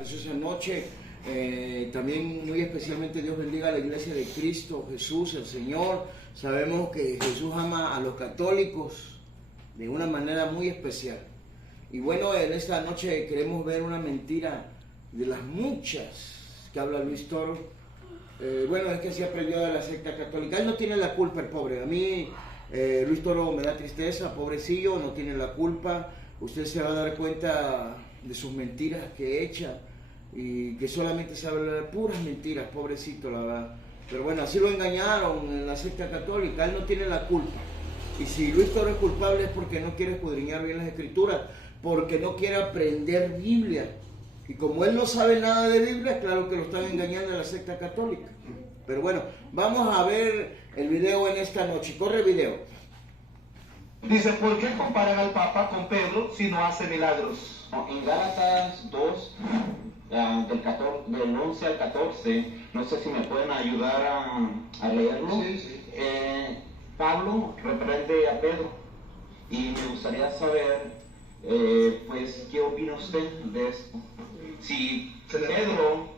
preciosa noche. También muy especialmente Dios bendiga a la iglesia de Cristo Jesús, el Señor. Sabemos que Jesús ama a los católicos de una manera muy especial. Y bueno, en esta noche queremos ver una mentira de las muchas que habla Luis Toro. Bueno, es que se aprendió de la secta católica. Él no tiene la culpa, el pobre. A mí Luis Toro me da tristeza, pobrecillo, no tiene la culpa. Usted se va a dar cuenta de sus mentiras que echa y que solamente se habla de puras mentiras, pobrecito, la verdad. Pero bueno, así lo engañaron en la secta católica. Él no tiene la culpa. Y si Luis Toro es culpable es porque no quiere escudriñar bien las escrituras, porque no quiere aprender Biblia. Y como él no sabe nada de Biblia, claro que lo están engañando en la secta católica. Pero bueno, vamos a ver el video en esta noche. Corre el video. Dice, ¿por qué comparan al Papa con Pedro si no hace milagros? En Gálatas 2, del 11 al 14, no sé si me pueden ayudar a leerlo. Sí. Pablo reprende a Pedro y me gustaría saber, pues, ¿qué opina usted de esto? Si Pedro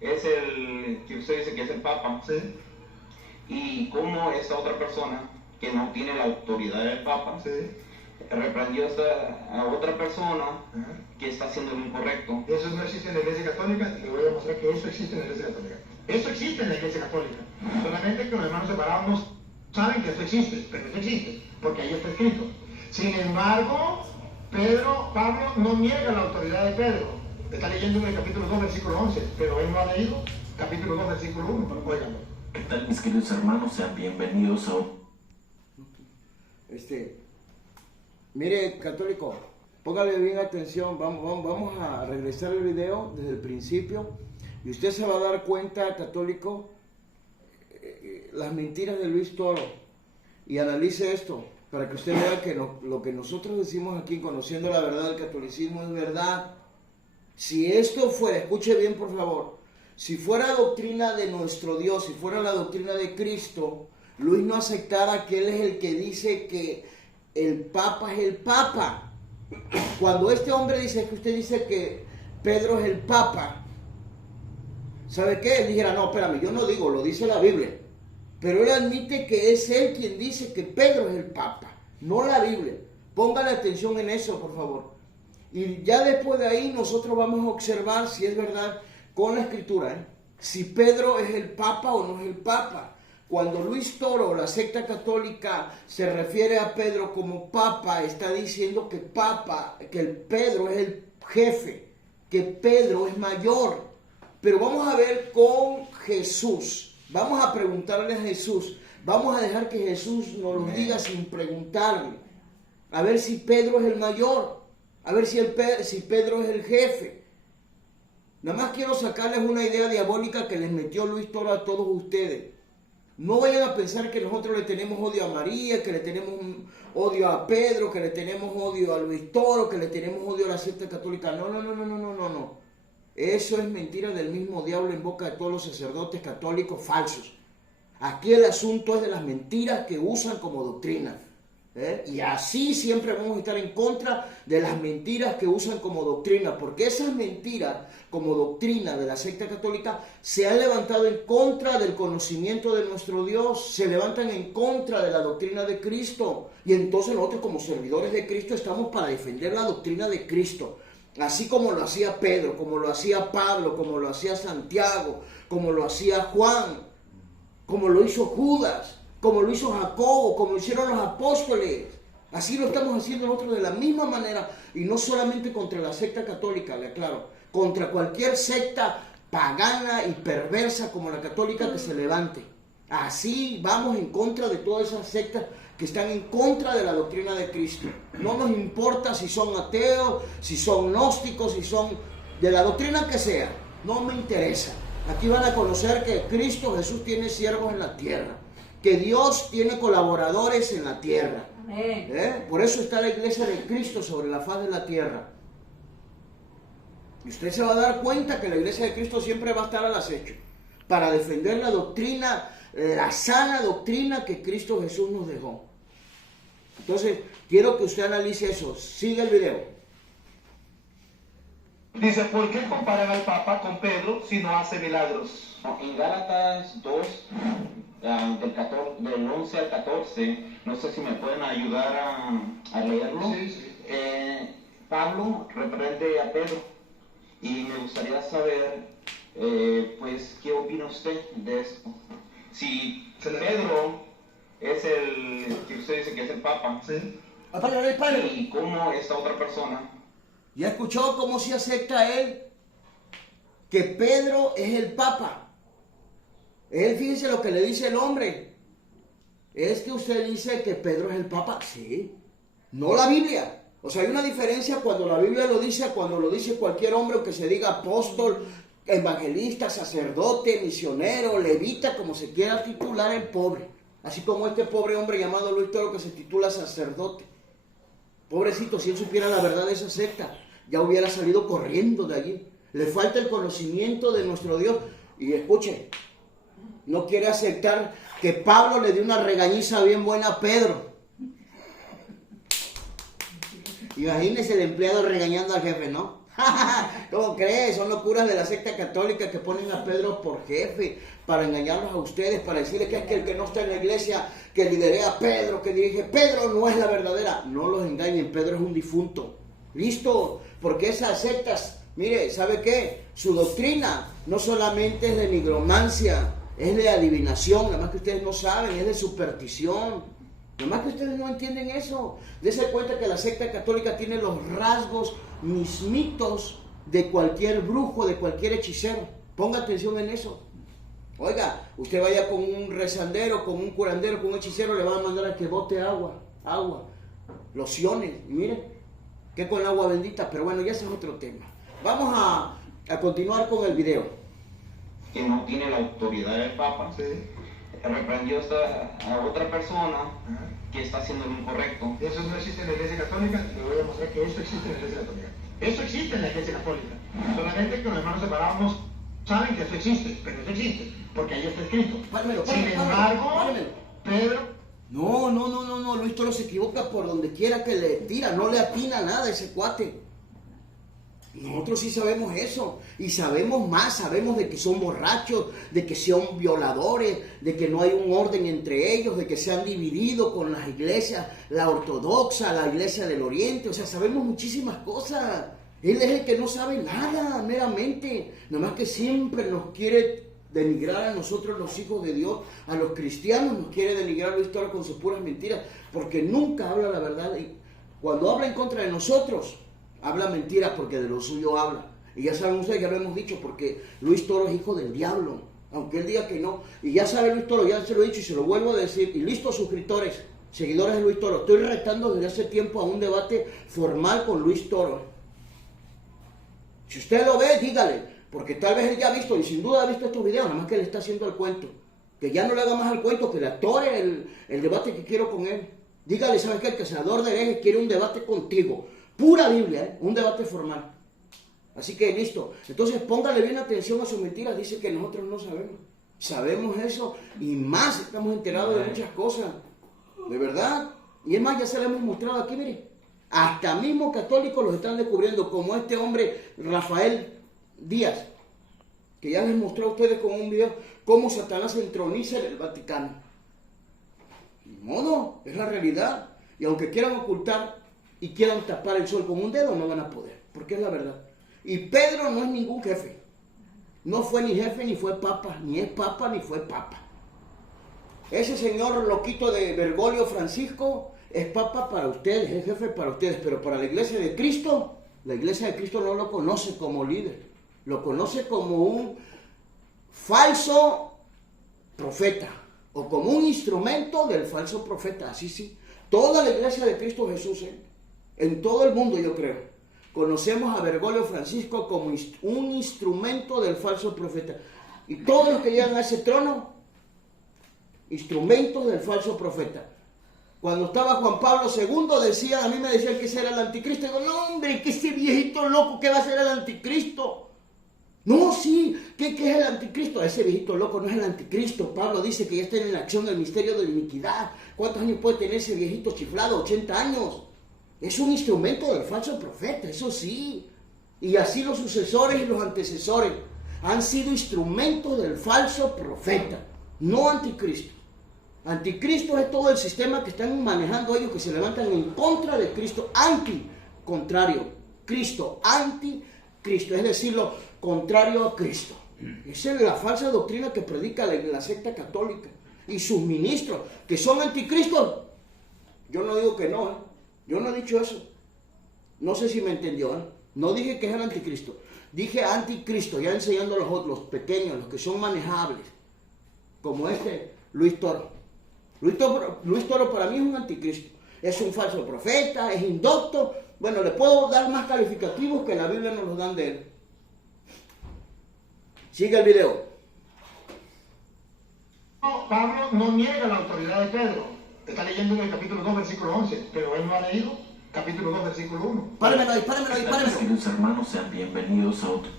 es el que usted dice que es el Papa, Sí. y cómo esta otra persona que no tiene la autoridad del Papa Sí. reprendió a otra persona Ajá. que está haciendo lo incorrecto. Eso no existe en la Iglesia Católica y le voy a mostrar que eso existe en la Iglesia Católica. Eso existe en la Iglesia Católica. Solamente que los hermanos separados no saben que eso existe, pero eso existe, porque ahí está escrito. Sin embargo, Pablo no niega la autoridad de Pedro. Está leyendo en el capítulo 2, versículo 11, pero él no ha leído capítulo 2, versículo 1, pero óiganlo. ¿Qué tal, mis queridos hermanos? Sean bienvenidos a Mire, católico, póngale bien atención. Vamos a regresar el video desde el principio y usted se va a dar cuenta, católico, las mentiras de Luis Toro, y analice esto para que usted vea que lo que nosotros decimos aquí, conociendo la verdad del catolicismo, es verdad. Si esto fuera, escuche bien por favor, si fuera doctrina de nuestro Dios, si fuera la doctrina de Cristo, Luis no aceptara que él es el que dice que el Papa es el Papa. Cuando este hombre dice que usted dice que Pedro es el Papa, ¿sabe qué? Él dijera, no, espérame, yo no digo, lo dice la Biblia. Pero él admite que es él quien dice que Pedro es el Papa, no la Biblia. Póngale atención en eso, por favor. Y ya después de ahí nosotros vamos a observar si es verdad con la Escritura, si Pedro es el Papa o no es el Papa. Cuando Luis Toro, la secta católica, se refiere a Pedro como Papa, está diciendo que Pedro es el jefe, que Pedro es mayor. Pero vamos a ver con Jesús, vamos a preguntarle a Jesús, vamos a dejar que Jesús nos lo diga sin preguntarle, a ver si Pedro es el mayor, a ver si Pedro es el jefe. Nada más quiero sacarles una idea diabólica que les metió Luis Toro a todos ustedes. No vayan a pensar que nosotros le tenemos odio a María, que le tenemos odio a Pedro, que le tenemos odio a Luis Toro, que le tenemos odio a la secta católica. No. Eso es mentira del mismo diablo en boca de todos los sacerdotes católicos falsos. Aquí el asunto es de las mentiras que usan como doctrina. Y así siempre vamos a estar en contra de las mentiras que usan como doctrina, porque esas mentiras como doctrina de la secta católica se han levantado en contra del conocimiento de nuestro Dios, se levantan en contra de la doctrina de Cristo, y entonces nosotros como servidores de Cristo estamos para defender la doctrina de Cristo, así como lo hacía Pedro, como lo hacía Pablo, como lo hacía Santiago, como lo hacía Juan, como lo hizo Judas, como lo hizo Jacobo, como lo hicieron los apóstoles. Así lo estamos haciendo nosotros de la misma manera, y no solamente contra la secta católica, le aclaro, contra cualquier secta pagana y perversa como la católica que se levante. Así vamos en contra de todas esas sectas que están en contra de la doctrina de Cristo. No nos importa si son ateos, si son gnósticos, si son de la doctrina que sea, no me interesa. Aquí van a conocer que Cristo Jesús tiene siervos en la tierra, que Dios tiene colaboradores en la tierra. Por eso está la iglesia de Cristo sobre la faz de la tierra. Y usted se va a dar cuenta que la iglesia de Cristo siempre va a estar al acecho para defender la doctrina, la sana doctrina que Cristo Jesús nos dejó. Entonces, quiero que usted analice eso. Sigue el video. Dice, ¿por qué comparan al Papa con Pedro si no hace milagros? En Gálatas 2, del 11 al 14, no sé si me pueden ayudar a leerlo. Sí. Pablo reprende a Pedro y me gustaría saber, pues, ¿qué opina usted de esto? Si Pedro es el que usted dice que es el Papa, Sí. Padre. y cómo esta otra persona... ¿Ya escuchó cómo se acepta él? Que Pedro es el Papa. Él, fíjense lo que le dice el hombre. Es que usted dice que Pedro es el Papa. Sí. No la Biblia. O sea, hay una diferencia cuando la Biblia lo dice, cuando lo dice cualquier hombre que se diga apóstol, evangelista, sacerdote, misionero, levita, como se quiera titular el pobre. Así como este pobre hombre llamado Luis Toro que se titula sacerdote. Pobrecito, si él supiera la verdad de esa secta, ya hubiera salido corriendo de allí. Le falta el conocimiento de nuestro Dios. Y escuche, no quiere aceptar que Pablo le dio una regañiza bien buena a Pedro. Imagínese el empleado regañando al jefe, ¿no? ¿Cómo crees? Son locuras de la secta católica que ponen a Pedro por jefe para engañarlos a ustedes, para decirles que es que el que no está en la iglesia, que lidere a Pedro, que dirige, Pedro no es la verdadera. No los engañen, Pedro es un difunto. ¿Listo? Porque esas sectas, mire, ¿sabe qué? Su doctrina no solamente es de nigromancia, es de adivinación, nada más que ustedes no saben, es de superstición. Nada más que ustedes no entienden eso. Dense cuenta que la secta católica tiene los rasgos mismitos de cualquier brujo, de cualquier hechicero. Ponga atención en eso. Oiga, usted vaya con un rezandero, con un curandero, con un hechicero, le van a mandar a que bote agua, lociones. Y miren, que con agua bendita, pero bueno, ya ese es otro tema. Vamos a continuar con el video. Que no tiene la autoridad del Papa, Sí. reprendió a otra persona que está haciendo lo incorrecto. Eso no existe en la Iglesia Católica. Le voy a mostrar que eso existe en la Iglesia Católica. Eso existe en la Iglesia Católica. Solamente que los hermanos separados no saben que eso existe, pero eso existe, porque ahí está escrito. Sin embargo, Pedro... No, Luis Toro se equivoca por donde quiera que le tira, no le atina nada a ese cuate. Nosotros sí sabemos eso, y sabemos más, sabemos de que son borrachos, de que son violadores, de que no hay un orden entre ellos, de que se han dividido con las iglesias, la ortodoxa, la iglesia del oriente, o sea, sabemos muchísimas cosas. Él es el que no sabe nada, meramente, nomás que siempre nos quiere denigrar a nosotros los hijos de Dios, a los cristianos nos quiere denigrar Luis Toro con sus puras mentiras, porque nunca habla la verdad, y cuando habla en contra de nosotros, habla mentiras porque de lo suyo habla. Y ya saben ustedes, ya lo hemos dicho, porque Luis Toro es hijo del diablo, aunque él diga que no. Y ya sabe Luis Toro, ya se lo he dicho y se lo vuelvo a decir. Y listo, suscriptores, seguidores de Luis Toro, estoy retando desde hace tiempo a un debate formal con Luis Toro. Si usted lo ve, dígale, porque tal vez él ya ha visto, y sin duda ha visto estos videos, nada más que le está haciendo el cuento. Que ya no le haga más al cuento, que le atore el debate que quiero con él. Dígale, ¿sabes qué? El cazador de herejes quiere un debate contigo. Pura Biblia, un debate formal. Así que listo. Entonces póngale bien atención a sus mentiras. Dice que nosotros no sabemos. Sabemos eso y más estamos enterados de muchas cosas. De verdad. Y es más, ya se lo hemos mostrado aquí, mire. Hasta mismo católicos los están descubriendo, como este hombre Rafael Díaz, que ya les mostró a ustedes con un video cómo Satanás se entroniza en el Vaticano. Ni modo, es la realidad. Y aunque quieran ocultar y quieran tapar el sol con un dedo, no van a poder, porque es la verdad. Y Pedro no es ningún jefe. No fue ni jefe, ni fue papa, ni es papa, ni fue papa. Ese señor loquito de Bergoglio Francisco es papa para ustedes, es jefe para ustedes, pero para la iglesia de Cristo no lo conoce como líder. Lo conoce como un falso profeta, o como un instrumento del falso profeta, así sí. Toda la iglesia de Cristo Jesús, en todo el mundo yo creo, conocemos a Bergoglio Francisco como un instrumento del falso profeta. Y todos los que llegan a ese trono, instrumentos del falso profeta. Cuando estaba Juan Pablo II, a mí me decían que ese era el anticristo. Y digo, no hombre, que ese viejito loco, ¿qué va a ser el anticristo? No, sí, ¿qué es el anticristo? Ese viejito loco no es el anticristo. Pablo dice que ya está en acción el misterio de la iniquidad. ¿Cuántos años puede tener ese viejito chiflado? 80 años. Es un instrumento del falso profeta, eso sí. Y así los sucesores y los antecesores han sido instrumentos del falso profeta, no anticristo. Anticristo es todo el sistema que están manejando ellos, que se levantan en contra de Cristo, contrario, Cristo, anticristo, es decir, lo contrario a Cristo. Esa es la falsa doctrina que predica la secta católica y sus ministros, que son anticristos. Yo no digo que no, ¿eh? Yo no he dicho eso. No sé si me entendió, ¿eh? No dije que es el anticristo. Dije anticristo, ya enseñando a los pequeños, los que son manejables, como Luis Toro. Luis Toro para mí es un anticristo. Es un falso profeta, es indocto. Bueno, le puedo dar más calificativos que la Biblia nos los dan de él. Sigue el video. Pablo no niega la autoridad de Pedro. Está leyendo en el capítulo 2, versículo 11, pero él no ha leído capítulo 2, versículo 1. Párenmelo ahí. Queridos hermanos, sean bienvenidos a otro.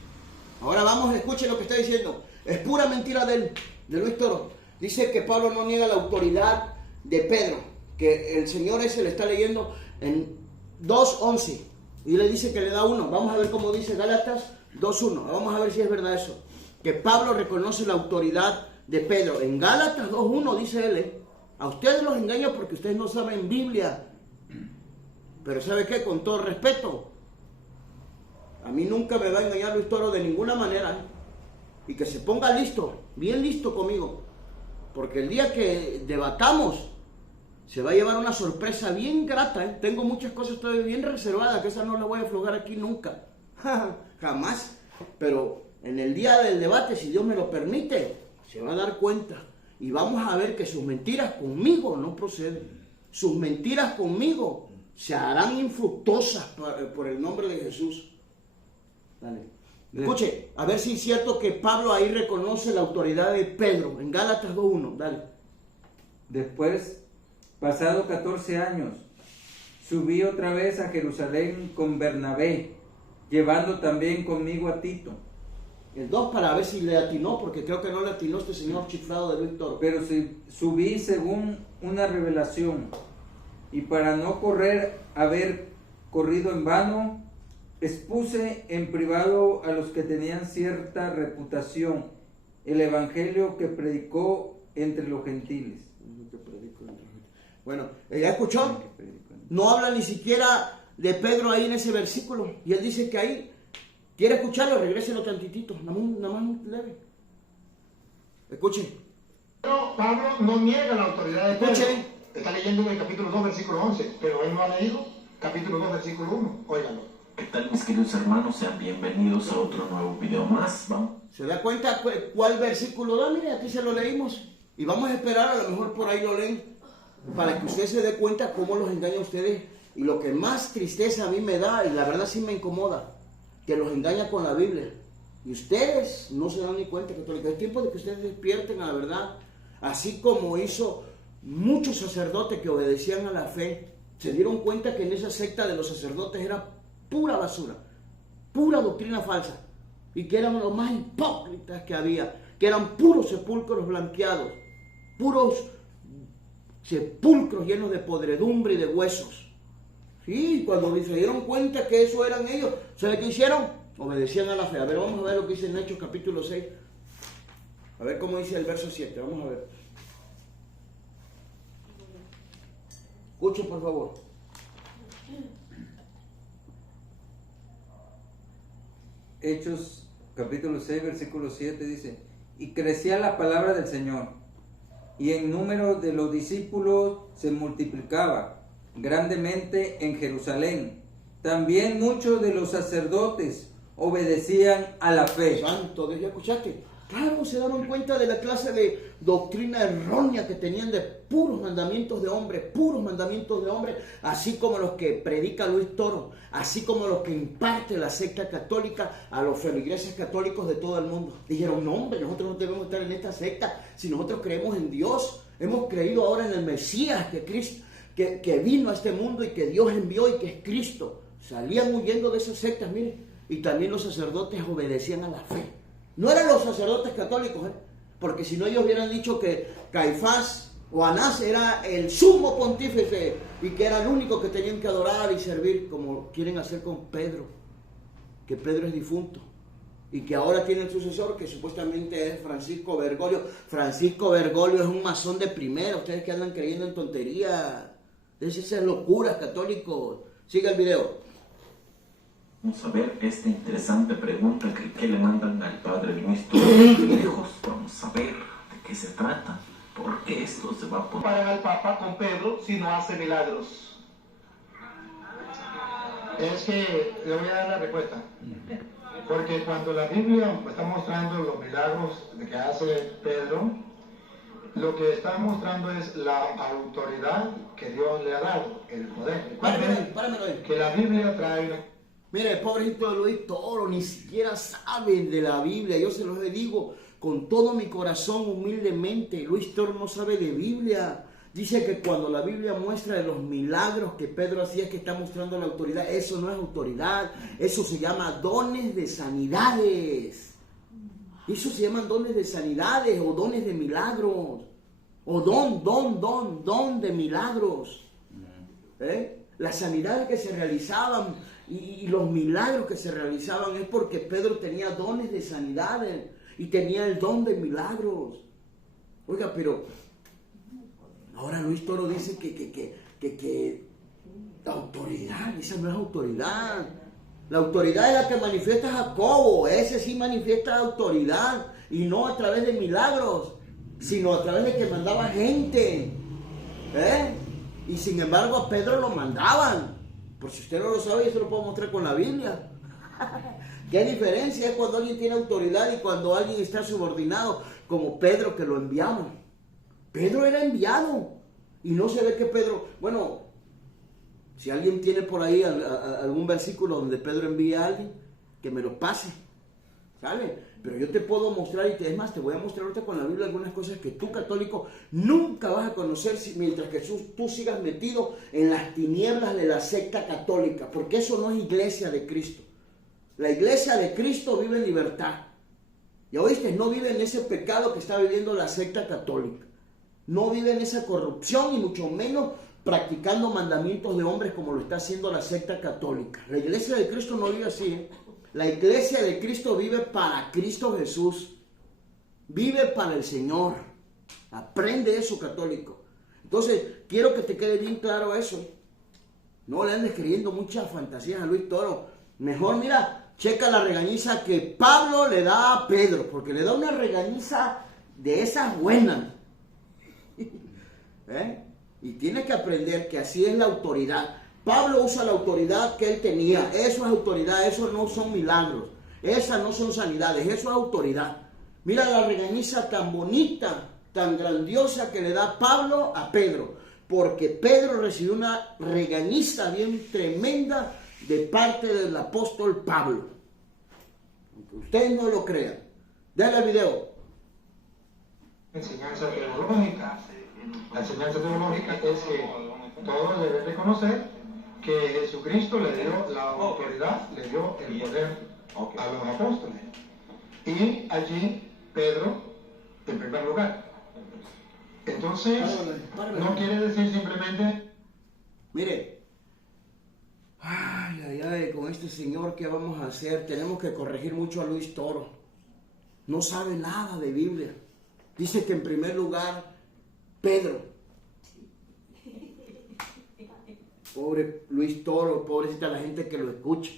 Ahora vamos, escuchen lo que está diciendo. Es pura mentira de Luis Toro. Dice que Pablo no niega la autoridad de Pedro, que el Señor ese le está leyendo en 2:11 y le dice que le da 1. Vamos a ver cómo dice Gálatas 2:1. Vamos a ver si es verdad eso. Que Pablo reconoce la autoridad de Pedro. En Gálatas 2:1 dice él, a ustedes los engaño porque ustedes no saben Biblia. Pero ¿sabe qué? Con todo respeto, a mí nunca me va a engañar Luis Toro de ninguna manera. Y que se ponga listo, bien listo conmigo. Porque el día que debatamos, se va a llevar una sorpresa bien grata, ¿eh? Tengo muchas cosas todavía bien reservadas, que esas no las voy a aflojar aquí nunca. Jamás. Pero en el día del debate, si Dios me lo permite, se va a dar cuenta. Y vamos a ver que sus mentiras conmigo no proceden. Sus mentiras conmigo se harán infructuosas por el nombre de Jesús. Dale. Escuche, a ver si es cierto que Pablo ahí reconoce la autoridad de Pedro, en Gálatas 2:1, dale. Después, pasado 14 años, subí otra vez a Jerusalén con Bernabé, llevando también conmigo a Tito. El 2 para ver si le atinó, porque creo que no le atinó este señor chiflado de Luis Toro. Pero subí según una revelación, y para no haber corrido en vano, expuse en privado a los que tenían cierta reputación el evangelio que predicó entre los gentiles. Bueno, ¿ya escuchó? No habla ni siquiera de Pedro ahí en ese versículo. Y él dice que ahí, quiere escucharlo, regréselo tantitito, nada más leve. Escuchen. Pero Pablo no niega la autoridad de Pedro. Escuchen. Está leyendo en el capítulo 2, versículo 11, pero él no ha leído capítulo 2, versículo 1. Óiganlo. ¿Qué tal, mis queridos hermanos? Sean bienvenidos a otro nuevo video más. Vamos. ¿Se da cuenta cuál versículo da? Mire, aquí se lo leímos. Y vamos a esperar, a lo mejor por ahí lo leen, para que usted se dé cuenta cómo los engaña a ustedes. Y lo que más tristeza a mí me da, y la verdad sí me incomoda, que los engaña con la Biblia. Y ustedes no se dan ni cuenta, católicos. Es tiempo de que ustedes despierten a la verdad. Así como hizo muchos sacerdotes que obedecían a la fe, se dieron cuenta que en esa secta de los sacerdotes era pura basura, pura doctrina falsa, y que eran los más hipócritas que había, que eran puros sepulcros blanqueados, puros sepulcros llenos de podredumbre y de huesos. Sí, cuando se dieron cuenta que eso eran ellos, ¿sabe qué hicieron? Obedecían a la fe. A ver, vamos a ver lo que dice en Hechos capítulo 6. A ver cómo dice el verso 7, vamos a ver. Escuchen por favor. Hechos capítulo 6, versículo 7 dice, y crecía la palabra del Señor, y en número de los discípulos se multiplicaba grandemente en Jerusalén. También muchos de los sacerdotes obedecían a la fe. Santo Dios, ¿ya escuchaste? Claro, se daban cuenta de la clase de doctrina errónea que tenían de puros mandamientos de hombres, así como los que predica Luis Toro, así como los que imparte la secta católica a los feligreses católicos de todo el mundo. Dijeron, no hombre, nosotros no debemos estar en esta secta, si nosotros creemos en Dios, hemos creído ahora en el Mesías, que vino a este mundo y que Dios envió y que es Cristo. Salían huyendo de esas sectas, miren, y también los sacerdotes obedecían a la fe. No eran los sacerdotes católicos, porque si no ellos hubieran dicho que Caifás o Anás era el sumo pontífice y que era el único que tenían que adorar y servir, como quieren hacer con Pedro. que Pedro es difunto y que ahora tiene el sucesor que supuestamente es Francisco Bergoglio. Francisco Bergoglio es un masón de primera, ustedes que andan creyendo en tonterías, esas locuras católicos. Siga el video. Vamos a ver esta interesante pregunta que le mandan al padre Luis Torrijos. Vamos a ver de qué se trata, por qué esto se va a poner. Comparan al Papa con Pedro si no hace milagros. Es que le voy a dar la respuesta. Porque cuando la Biblia está mostrando los milagros que hace Pedro, lo que está mostrando es la autoridad que Dios le ha dado, el poder. Páramelo ahí. Que la Biblia trae una... Mire, pobrecito de Luis Toro, ni siquiera saben de la Biblia. Yo se los digo con todo mi corazón, humildemente. Luis Toro no sabe de Biblia. Dice que cuando la Biblia muestra de los milagros que Pedro hacía, es que está mostrando la autoridad. Eso no es autoridad. Eso se llama dones de sanidades. Eso se llaman dones de sanidades o dones de milagros. O don de milagros. Las sanidades que se realizaban y los milagros que se realizaban es porque Pedro tenía dones de sanidades y tenía el don de milagros. Oiga, pero ahora Luis Toro dice que la autoridad, esa no es autoridad. La autoridad es la que manifiesta Jacobo, ese sí manifiesta autoridad y no a través de milagros, sino a través de que mandaba gente. Y sin embargo a Pedro lo mandaban. Por si usted no lo sabe, yo se lo puedo mostrar con la Biblia. ¿Qué diferencia es cuando alguien tiene autoridad y cuando alguien está subordinado? Como Pedro, que lo enviamos. Pedro era enviado. Y no se ve que Pedro... Bueno, si alguien tiene por ahí algún versículo donde Pedro envía a alguien, que me lo pase. ¿Sale? Pero yo te puedo mostrar, y es más, te voy a mostrar ahorita con la Biblia algunas cosas que tú, católico, nunca vas a conocer mientras que tú sigas metido en las tinieblas de la secta católica, porque eso no es iglesia de Cristo. La iglesia de Cristo vive en libertad. ¿Ya oíste? No vive en ese pecado que está viviendo la secta católica. No vive en esa corrupción y mucho menos practicando mandamientos de hombres como lo está haciendo la secta católica. La iglesia de Cristo no vive así, La iglesia de Cristo vive para Cristo Jesús. Vive para el Señor. Aprende eso, católico. Entonces, quiero que te quede bien claro eso. No le andes creyendo muchas fantasías a Luis Toro. Mejor, mira, checa la regañiza que Pablo le da a Pedro, porque le da una regañiza de esas buenas. Y tienes que aprender que así es la autoridad. Pablo usa la autoridad que él tenía. Eso es autoridad, eso no son milagros. Esas no son sanidades, eso es autoridad. Mira la regañiza tan bonita, tan grandiosa que le da Pablo a Pedro. Porque Pedro recibió una regañiza bien tremenda de parte del apóstol Pablo. Aunque ustedes no lo crean. Dale al video. Enseñanza teológica. La enseñanza teológica es que todos deben reconocer que Jesucristo le dio la autoridad, le dio el poder a los apóstoles. Y allí Pedro, en primer lugar. Entonces, no quiere decir simplemente... Mire, con este señor, ¿qué vamos a hacer? Tenemos que corregir mucho a Luis Toro. No sabe nada de Biblia. Dice que en primer lugar, Pedro. Pobre Luis Toro, pobrecita la gente que lo escucha.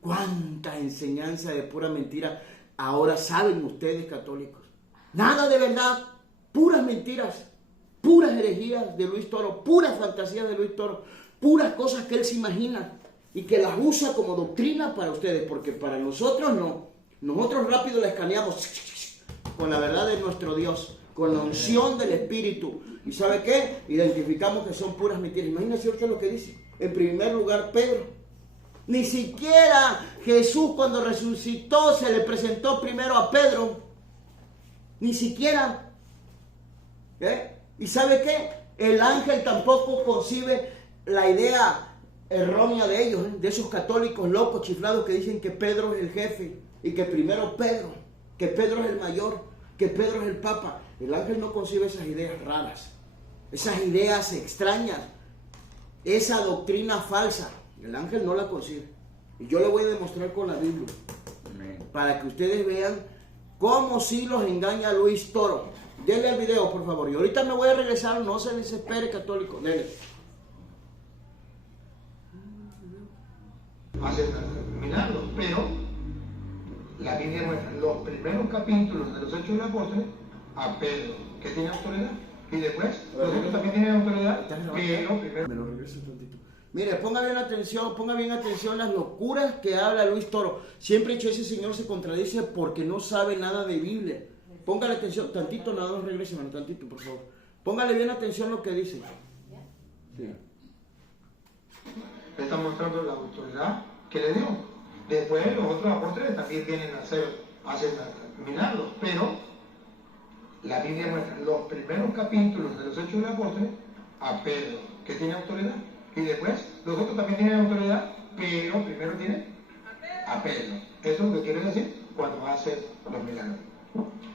Cuánta enseñanza de pura mentira ahora saben ustedes, católicos. Nada de verdad, puras mentiras, puras herejías de Luis Toro, puras fantasías de Luis Toro, puras cosas que él se imagina y que las usa como doctrina para ustedes, porque para nosotros no. Nosotros rápido la escaneamos con la verdad de nuestro Dios, con la unción del Espíritu. ¿Y sabe qué? Identificamos que son puras mentiras. Imagínense ahorita lo que dice. En primer lugar, Pedro. Ni siquiera Jesús cuando resucitó se le presentó primero a Pedro. Ni siquiera. ¿Y sabe qué? El ángel tampoco concibe la idea errónea de ellos, de esos católicos locos, chiflados que dicen que Pedro es el jefe y que primero Pedro, que Pedro es el mayor, que Pedro es el papa. El ángel no concibe esas ideas raras, esas ideas extrañas, esa doctrina falsa. El ángel no la concibe. Y yo le voy a demostrar con la Biblia. Para que ustedes vean cómo sí los engaña Luis Toro. Denle el video, por favor. Y ahorita me voy a regresar, no se desespere, católico. Denle. Hacen milagros, pero la Biblia muestra los primeros capítulos de los Hechos de los Apóstoles a Pedro, que tiene autoridad. Y después, los otros también tienen autoridad, pero primero... Me lo regreso un tantito. Mire, ponga bien atención las locuras que habla Luis Toro. Siempre he dicho, ese señor se contradice porque no sabe nada de Biblia. Póngale atención, tantito, nada más regrese, hermano, tantito, por favor. Póngale bien atención lo que dice. Sí. Está mostrando la autoridad que le dio. Después los otros apóstoles también vienen a hacer milagros, pero la Biblia muestra los primeros capítulos de los Hechos de los Apóstoles a Pedro, que tiene autoridad. Y después los otros también tienen autoridad, pero primero tiene a Pedro. Eso es lo que quiere decir cuando hace los milagros.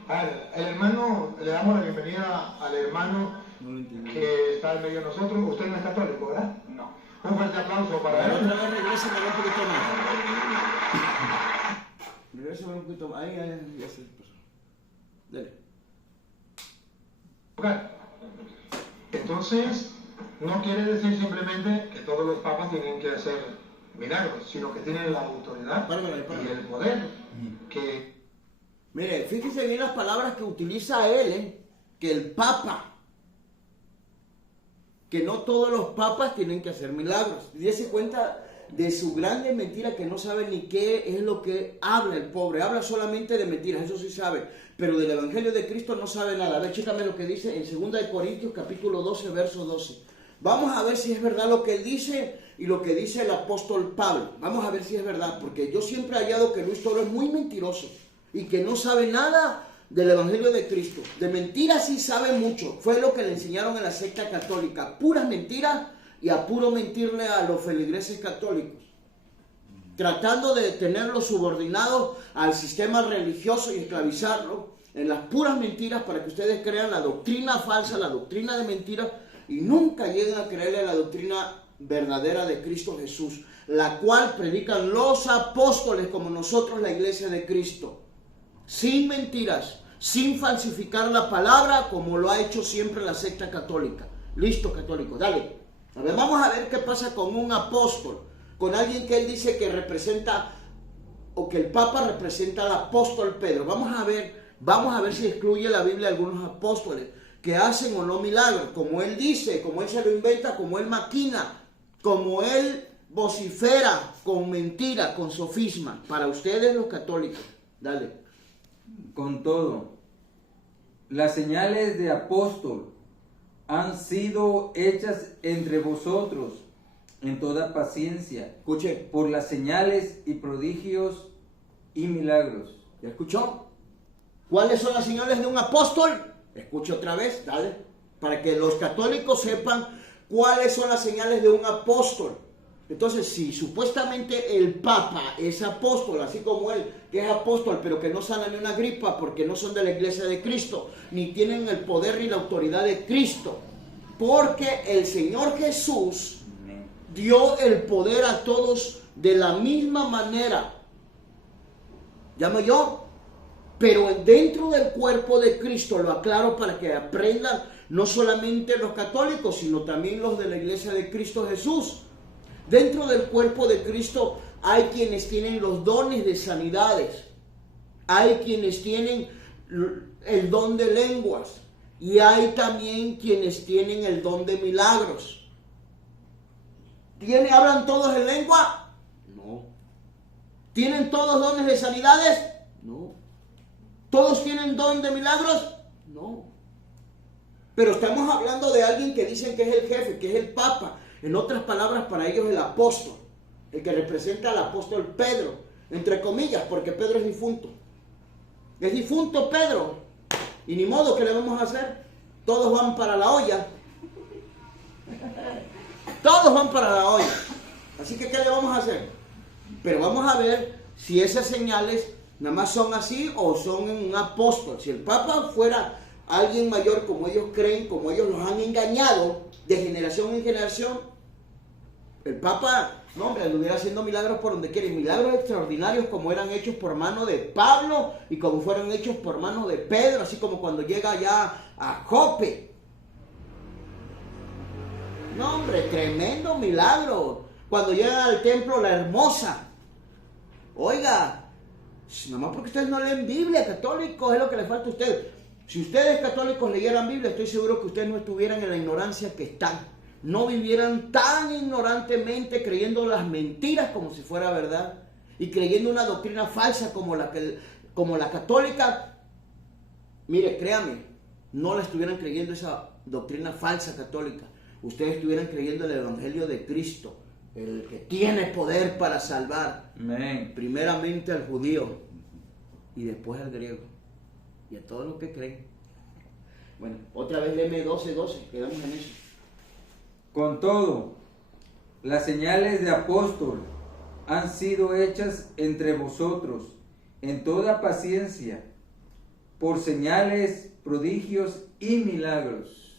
A ver, el hermano, le damos la bienvenida al hermano que está en medio de nosotros. Usted no es católico, ¿verdad? No. Un fuerte aplauso para él. Otra vez regrésame un poquito más. Regrésame un poquito más. Ahí, ya se pasó. Dale. Entonces, no quiere decir simplemente que todos los papas tienen que hacer milagros, sino que tienen la autoridad y el poder que... Mire, fíjese bien las palabras que utiliza él, que el papa, que no todos los papas tienen que hacer milagros. Dése cuenta de su grande mentira, que no sabe ni qué es lo que habla el pobre. Habla solamente de mentiras, eso sí sabe, pero del Evangelio de Cristo no sabe nada. A ver, chécame lo que dice en 2 de Corintios capítulo 12, verso 12. Vamos a ver si es verdad lo que él dice y lo que dice el apóstol Pablo. Vamos a ver si es verdad, porque yo siempre he hallado que Luis Toro es muy mentiroso y que no sabe nada del Evangelio de Cristo. De mentiras sí sabe mucho. Fue lo que le enseñaron en la secta católica. Puras mentiras y a puro mentirle a los feligreses católicos. Tratando de tenerlos subordinados al sistema religioso y esclavizarlo en las puras mentiras para que ustedes crean la doctrina falsa, la doctrina de mentiras, y nunca lleguen a creerle a la doctrina verdadera de Cristo Jesús, la cual predican los apóstoles como nosotros, la iglesia de Cristo. Sin mentiras, sin falsificar la palabra, como lo ha hecho siempre la secta católica. Listo, católico, dale. A ver, vamos a ver qué pasa con un apóstol, con alguien que él dice que representa, o que el Papa representa al apóstol Pedro. Vamos a ver si excluye la Biblia algunos apóstoles que hacen o no milagros, como él dice, como él se lo inventa, como él maquina, como él vocifera con mentira, con sofisma. Para ustedes los católicos, dale. Con todo, las señales de apóstol han sido hechas entre vosotros en toda paciencia. Escuche. Por las señales y prodigios y milagros. ¿Ya escuchó? ¿Cuáles son las señales de un apóstol? Escuche otra vez, dale. Para que los católicos sepan cuáles son las señales de un apóstol. Entonces, si supuestamente el Papa es apóstol, así como él, que es apóstol, pero que no sana ni una gripa porque no son de la iglesia de Cristo, ni tienen el poder ni la autoridad de Cristo, porque el Señor Jesús dio el poder a todos de la misma manera. ¿Llamo yo? Pero dentro del cuerpo de Cristo, lo aclaro para que aprendan no solamente los católicos, sino también los de la iglesia de Cristo Jesús. Dentro del cuerpo de Cristo hay quienes tienen los dones de sanidades, hay quienes tienen el don de lenguas y hay también quienes tienen el don de milagros. ¿Hablan todos en lengua? No. ¿Tienen todos dones de sanidades? No. ¿Todos tienen don de milagros? No. Pero estamos hablando de alguien que dicen que es el jefe, que es el Papa. En otras palabras, para ellos el apóstol, el que representa al apóstol Pedro, entre comillas, porque Pedro es difunto. Es difunto Pedro. Y ni modo, ¿qué le vamos a hacer? Todos van para la olla. Todos van para la olla. Así que, ¿qué le vamos a hacer? Pero vamos a ver si esas señales nada más son así o son en un apóstol. Si el Papa fuera alguien mayor, como ellos creen, como ellos los han engañado de generación en generación, el Papa No, hombre, anduviera haciendo milagros por donde quiera. Y milagros extraordinarios como eran hechos por mano de Pablo y como fueron hechos por mano de Pedro, así como cuando llega allá a Jope. No, hombre, tremendo milagro. Cuando llega al templo la hermosa. Oiga, nomás porque ustedes no leen Biblia, católicos, es lo que les falta a ustedes. Si ustedes católicos leyeran Biblia, estoy seguro que ustedes no estuvieran en la ignorancia que están. No vivieran tan ignorantemente creyendo las mentiras como si fuera verdad y creyendo una doctrina falsa como la católica. Mire, créame, no la estuvieran creyendo esa doctrina falsa católica. Ustedes estuvieran creyendo el Evangelio de Cristo, el que tiene poder para salvar. Amén. Primeramente al judío y después al griego y a todos los que creen. Bueno, otra vez léeme 12:12, quedamos en eso. Con todo, las señales de apóstol han sido hechas entre vosotros en toda paciencia, por señales, prodigios y milagros.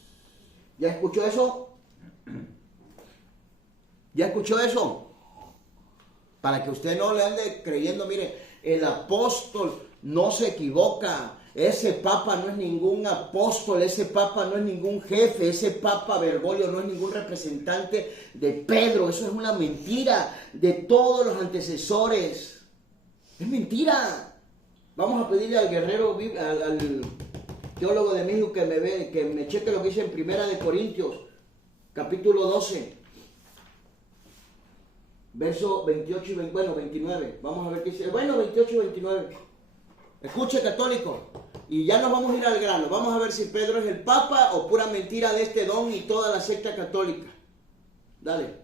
¿Ya escuchó eso? ¿Ya escuchó eso? Para que usted no le ande creyendo, mire, el apóstol no se equivoca. Ese papa no es ningún apóstol, ese papa no es ningún jefe, ese papa Bergoglio no es ningún representante de Pedro. Eso es una mentira de todos los antecesores. Es mentira. Vamos a pedirle al guerrero, al teólogo de México que me cheque lo que dice en 1 Corintios, capítulo 12, verso 28 y 29. Vamos a ver qué dice. Bueno, 28 y 29. Escuche, católico, y ya nos vamos a ir al grano. Vamos a ver si Pedro es el papa o pura mentira de este don y toda la secta católica. Dale.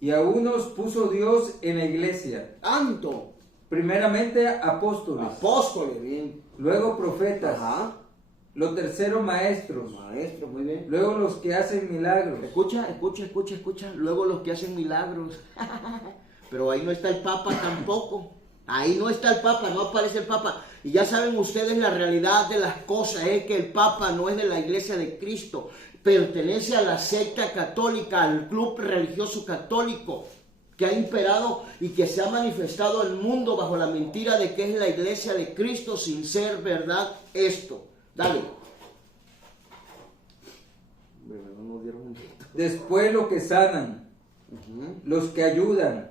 Y a unos puso Dios en la iglesia, Tanto. primeramente apóstoles, Apóstoles, bien. luego profetas, Ajá. lo tercero maestros, Maestro, muy bien. luego los que hacen milagros. Escucha. Luego los que hacen milagros. Pero ahí no está el papa tampoco. Ahí no está el papa, no aparece el papa. Y ya saben ustedes la realidad de las cosas, es que el papa no es de la iglesia de Cristo. Pertenece a la secta católica, al club religioso católico que ha imperado y que se ha manifestado al mundo bajo la mentira de que es la iglesia de Cristo sin ser verdad esto. Dale. Después los que sanan, los que ayudan,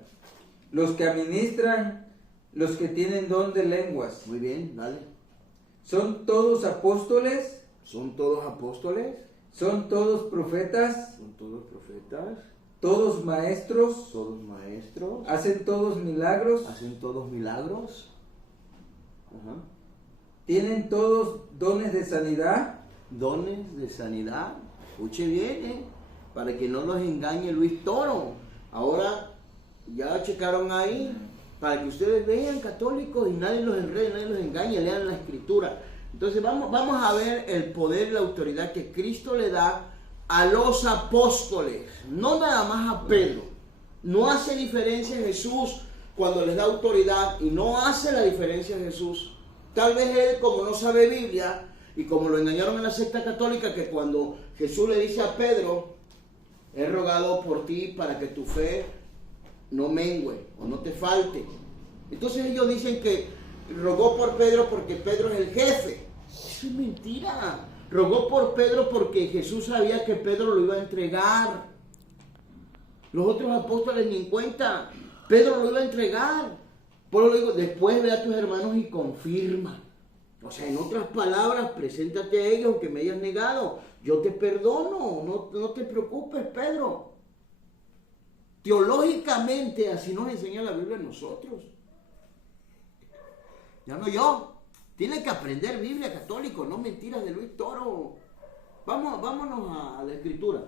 los que administran, los que tienen don de lenguas. Muy bien, dale. ¿Son todos apóstoles? ¿Son todos apóstoles? ¿Son todos profetas? ¿Son todos profetas? ¿Todos maestros? ¿Todos maestros? ¿Hacen todos milagros? ¿Hacen todos milagros? Ajá. ¿Tienen todos dones de sanidad? Dones de sanidad. Escuche bien, para que no los engañe Luis Toro. Ahora ya checaron ahí, para que ustedes vean, católicos, y nadie los enrede, nadie los engañe, lean la escritura. Entonces vamos a ver el poder y la autoridad que Cristo le da a los apóstoles, no nada más a Pedro. No hace diferencia Jesús cuando les da autoridad, y no hace la diferencia Jesús. Tal vez él, como no sabe Biblia, y como lo engañaron en la secta católica, que cuando Jesús le dice a Pedro, he rogado por ti para que tu fe no mengüe o no te falte. Entonces ellos dicen que rogó por Pedro porque Pedro es el jefe. Eso es mentira. Rogó por Pedro porque Jesús sabía que Pedro lo iba a entregar. Los otros apóstoles ni en cuenta. Pedro lo iba a entregar. Por eso digo, después ve a tus hermanos y confirma. O sea, en otras palabras, preséntate a ellos que me hayas negado. Yo te perdono, no te preocupes, Pedro. Teológicamente, así nos enseña la Biblia a nosotros. Ya no yo. Tiene que aprender Biblia, católico, no mentiras de Luis Toro. Vámonos a la escritura.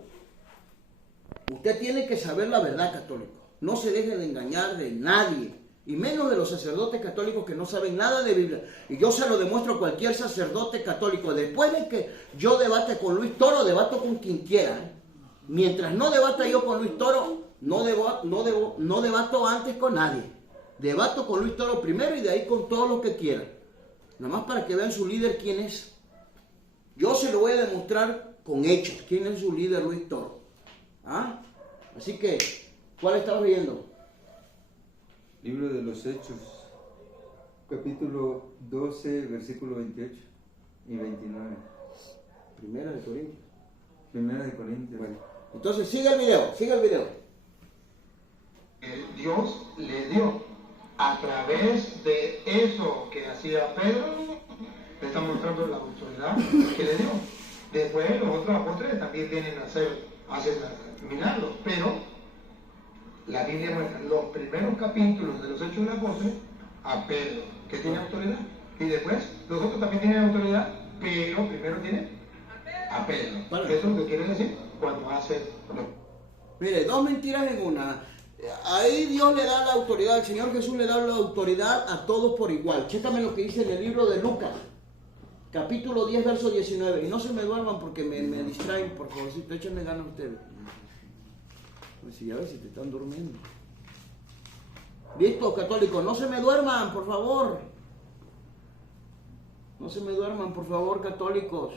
Usted tiene que saber la verdad, católico. No se deje de engañar de nadie. Y menos de los sacerdotes católicos que no saben nada de Biblia. Y yo se lo demuestro a cualquier sacerdote católico. Después de que yo debate con Luis Toro, debato con quien quiera. Mientras no debata yo con Luis Toro, no debato antes con nadie. Debato con Luis Toro primero y de ahí con todos los que quieran. Nada más para que vean su líder quién es. Yo se lo voy a demostrar con hechos. ¿Quién es su líder, Luis Toro? ¿Ah? Así que, ¿cuál estabas leyendo? Libro de los Hechos, capítulo 12, versículo 28 y 29. Primera de Corintios. Primera de Corintios. Bueno, entonces sigue el video. Dios le dio a través de eso que hacía Pedro, le está mostrando la autoridad que le dio. Después los otros apóstoles también vienen a hacer milagros, pero la Biblia muestra los primeros capítulos de los Hechos del Apóstol a Pedro, que tiene autoridad. Y después los otros también tienen autoridad, pero primero tiene a Pedro. Vale. Eso es lo que quiere decir cuando hace... Mire, dos mentiras en una. Ahí Dios le da la autoridad, el Señor Jesús le da la autoridad a todos por igual. Chécame lo que dice en el libro de Lucas, capítulo 10, verso 19. Y no se me duerman porque me distraen, por favorcito, échenme ganas ustedes. Pues si ya ves si te están durmiendo. Listo, católicos, no se me duerman, por favor. No se me duerman, por favor, católicos.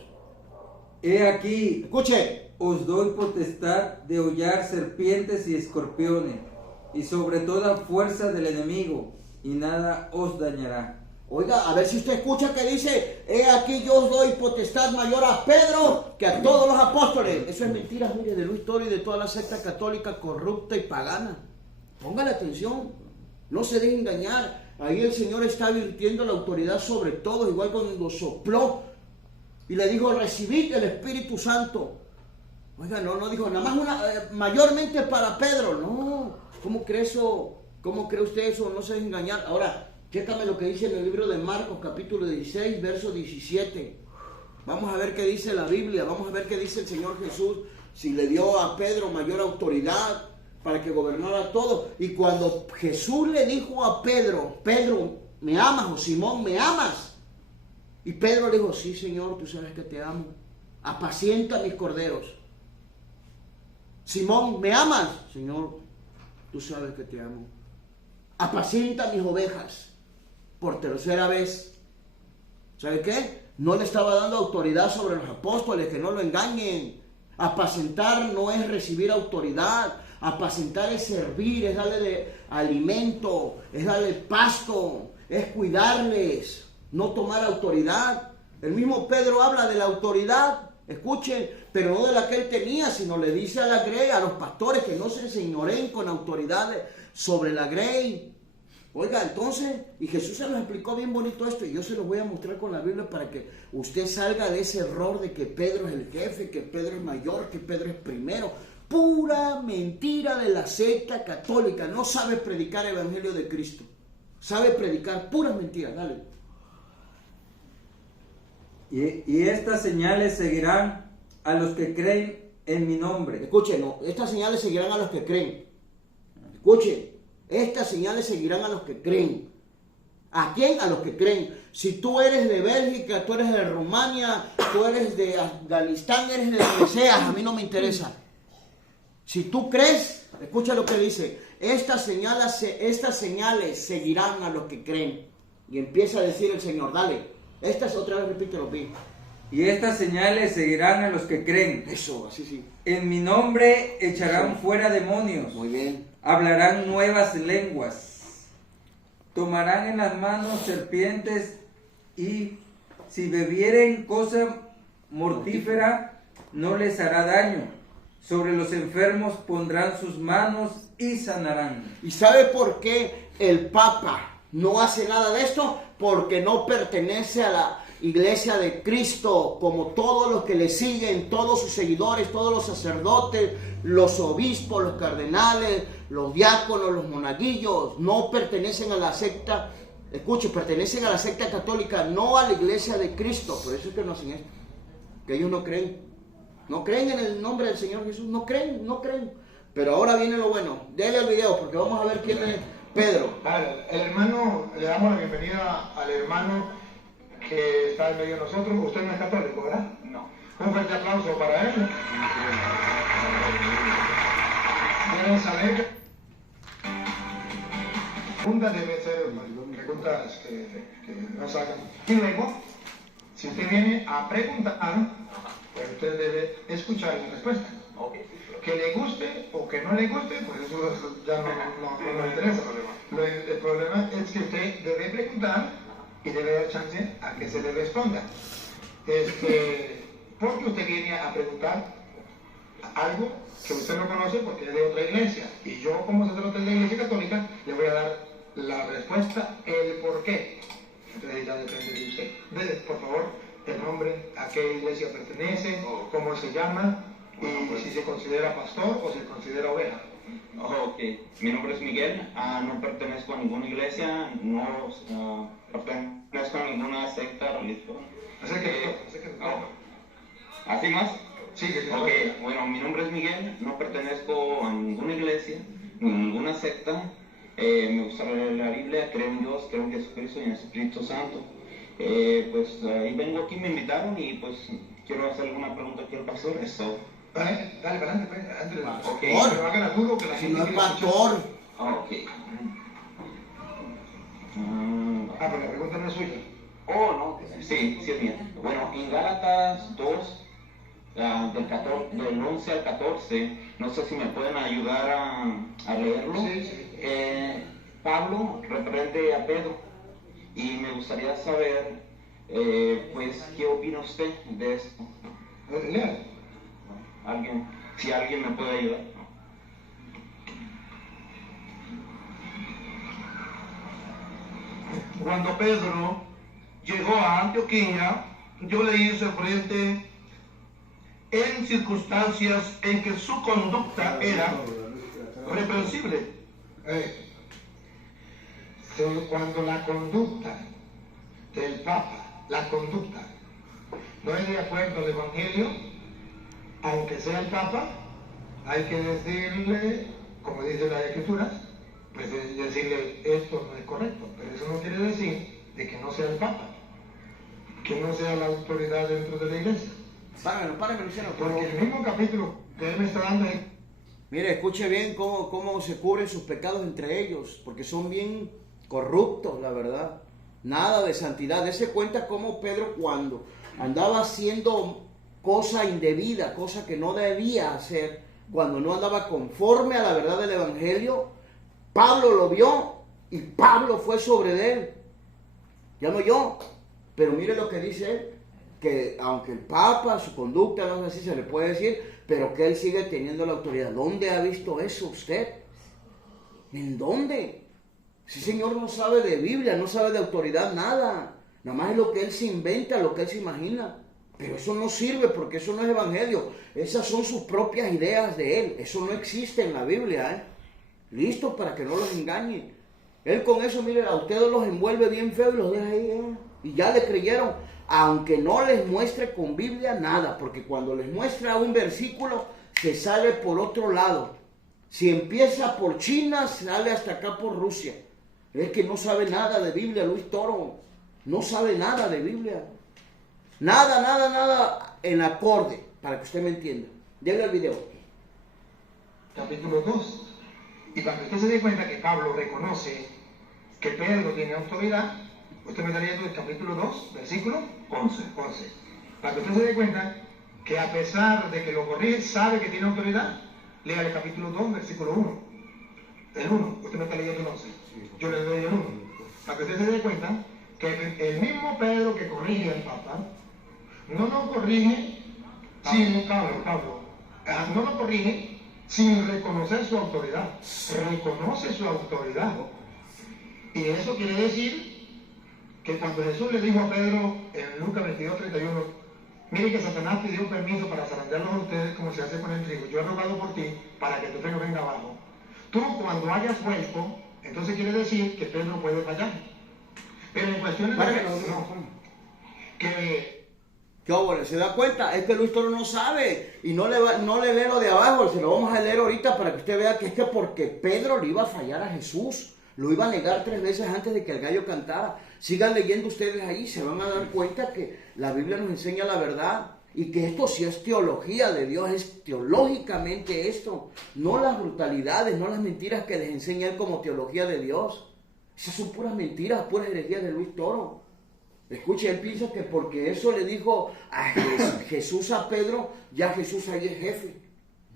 He aquí, Escuche. os doy potestad de hollar serpientes y escorpiones, y sobre toda fuerza del enemigo, y nada os dañará. Oiga, a ver si usted escucha que dice, he aquí yo os doy potestad mayor a Pedro que a todos los apóstoles. Eso es mentira, mire, de Luis Toro y de toda la secta católica corrupta y pagana. Póngale atención, no se deje engañar. Ahí el Señor está virtiendo la autoridad sobre todos, igual cuando sopló y le dijo, recibid el Espíritu Santo. Oiga, no dijo, nada más mayormente para Pedro. No, ¿cómo cree eso? ¿Cómo cree usted eso? No se deje engañar. Ahora, chécame lo que dice en el libro de Marcos, capítulo 16, verso 17. Vamos a ver qué dice la Biblia, vamos a ver qué dice el Señor Jesús, si le dio a Pedro mayor autoridad para que gobernara todo. Y cuando Jesús le dijo a Pedro, Pedro, ¿me amas? O Simón, ¿me amas? Y Pedro le dijo, sí, Señor, tú sabes que te amo. Apacienta mis corderos. Simón, ¿me amas? Señor, tú sabes que te amo. Apacienta mis ovejas. Por tercera vez. ¿Sabe qué? No le estaba dando autoridad sobre los apóstoles, que no lo engañen. Apacentar no es recibir autoridad. Apacentar es servir, es darle alimento, es darle pasto, es cuidarles, no tomar autoridad. El mismo Pedro habla de la autoridad, escuchen, pero no de la que él tenía, sino le dice a la grey, a los pastores, que no se señoreen con autoridad sobre la grey. Oiga, entonces, y Jesús se nos explicó bien bonito esto, y yo se lo voy a mostrar con la Biblia para que usted salga de ese error de que Pedro es el jefe, que Pedro es mayor, que Pedro es primero. Pura mentira de la secta católica. No sabe predicar el Evangelio de Cristo. Sabe predicar puras mentiras. Dale. Y estas señales seguirán a los que creen en mi nombre. Escuchen, no, estas señales seguirán a los que creen. Escuchen, estas señales seguirán a los que creen. ¿A quién? A los que creen. Si tú eres de Bélgica, tú eres de Rumania, tú eres de Afganistán, eres de donde seas, a mí no me interesa. Si tú crees, escucha lo que dice, estas señales seguirán a los que creen. Y empieza a decir el Señor, dale, estas otra vez repítelo bien. Y estas señales seguirán a los que creen. Eso, así sí. En mi nombre echarán fuera demonios. Muy bien. Hablarán nuevas lenguas. Tomarán en las manos serpientes y si bebieren cosa mortífera no les hará daño. Sobre los enfermos pondrán sus manos y sanarán. ¿Y sabe por qué el Papa no hace nada de esto? Porque no pertenece a la Iglesia de Cristo, como todos los que le siguen, todos sus seguidores, todos los sacerdotes, los obispos, los cardenales, los diáconos, los monaguillos, no pertenecen a la secta, escuche, pertenecen a la secta católica, no a la Iglesia de Cristo. Por eso es que no hacen esto, que ellos no creen. No creen en el nombre del Señor Jesús, no creen. Pero ahora viene lo bueno. Dele al video porque vamos a ver quién es Pedro. Vale, el hermano, le damos la bienvenida al hermano que está en medio de nosotros. Usted no es católico, ¿verdad? No. Un fuerte aplauso para él. Deben saber que preguntas deben ser preguntas que no sacan. Y luego, si usted viene a preguntar, pues usted debe escuchar la respuesta. que le guste o que no le guste, pues eso ya no nos interesa. El problema es que usted debe preguntar y debe dar chance a que se le responda. Porque usted viene a preguntar algo que usted no conoce porque es de otra iglesia. Y yo, como sacerdote de la Iglesia Católica, le voy a dar la respuesta, el por qué. Entonces ya depende de usted. Dele, por favor, el nombre, a qué iglesia pertenece, cómo se llama, y si se considera pastor o se considera oveja. Ok, mi nombre es Miguel, no pertenezco a ninguna iglesia, no pertenezco a ninguna secta religiosa. ¿Así más? Sí, que Ok, bueno, mi nombre es Miguel, no pertenezco a ninguna iglesia, ni a ninguna secta. Me gusta leer la Biblia, creo en Dios, creo en Jesucristo y en el Espíritu Santo. Pues ahí vengo aquí, me invitaron y pues quiero hacerle una pregunta aquí al pastor. Eso. Dale, para adelante, pues, antes de Ok. pero hagan al duro que la Si gente no es quiere escuchar. pastor. Ok. Pero la pregunta no es suya. Oh, no, sí, sí es mía. Bueno, en Gálatas 2, del 11 al 14, no sé si me pueden ayudar a leerlo. Sí, sí. Pablo reprende a Pedro y me gustaría saber, pues, ¿qué opina usted de esto? Lea. Si alguien me puede ayudar. Cuando Pedro llegó a Antioquía, yo le hice frente en circunstancias en que su conducta era reprensible. Cuando la conducta del Papa, no es de acuerdo al Evangelio, aunque sea el Papa, hay que decirle, como dice las Escrituras, pues decirle esto no es correcto, pero eso no quiere decir de que no sea el Papa, que no sea la autoridad dentro de la iglesia. Páramelo, Luciano. Porque el mismo capítulo que él me está dando es... Mire, escuche bien cómo se cubren sus pecados entre ellos, porque son bien corruptos, la verdad. Nada de santidad. Dese cuenta cómo Pedro, cuando andaba haciendo cosa indebida, cosa que no debía hacer, cuando no andaba conforme a la verdad del Evangelio, Pablo lo vio y Pablo fue sobre él. Ya no yo, pero mire lo que dice él, que aunque el Papa, su conducta, no sé si se le puede decir, pero que él sigue teniendo la autoridad. ¿Dónde ha visto eso usted? ¿En dónde? Ese señor no sabe de Biblia, no sabe de autoridad, nada. Nada más es lo que él se inventa, lo que él se imagina. Pero eso no sirve porque eso no es evangelio. Esas son sus propias ideas de él. Eso no existe en la Biblia, ¿eh? Listo, para que no los engañe. Él con eso, mire, a ustedes los envuelve bien feo y los deja ahí, ¿eh? Y ya le creyeron, aunque no les muestre con Biblia nada, porque cuando les muestra un versículo, se sale por otro lado. Si empieza por China, sale hasta acá por Rusia. Es que no sabe nada de Biblia, Luis Toro. No sabe nada de Biblia. Nada en acorde, para que usted me entienda. Déle el video. Capítulo 2. Y para que usted se dé cuenta que Pablo reconoce que Pedro tiene autoridad, usted me está leyendo el capítulo 2, versículo 11. Para que usted se dé cuenta que a pesar de que lo corrige, sabe que tiene autoridad, lea el capítulo 2, versículo 1. El 1, usted me está leyendo el 11. Yo le doy el 1. Para que usted se dé cuenta que el mismo Pedro que corrige al Papa, no lo corrige sin Pablo. No lo corrige sin reconocer su autoridad. Reconoce su autoridad. Y eso quiere decir que cuando Jesús le dijo a Pedro en Lucas 22:31, mire que Satanás pidió permiso para zarandearlos a ustedes como se hace con el trigo. Yo he rogado por ti para que tu trigo venga abajo. Tú cuando hayas vuelto, entonces quiere decir que Pedro puede fallar. Pero en cuestiones de que ¿Qué óvole? ¿Se da cuenta? Es que Luis Toro no sabe y no le lee lo de abajo, se lo vamos a leer ahorita para que usted vea que es que porque Pedro le iba a fallar a Jesús, lo iba a negar 3 veces antes de que el gallo cantara. Sigan leyendo ustedes ahí, se van a dar cuenta que la Biblia nos enseña la verdad y que esto sí es teología de Dios, es teológicamente esto, no las brutalidades, no las mentiras que les enseña él como teología de Dios. Esas son puras mentiras, puras herejías de Luis Toro. Escuche, él piensa que porque eso le dijo a Jesús a Pedro, ya Jesús ahí es jefe.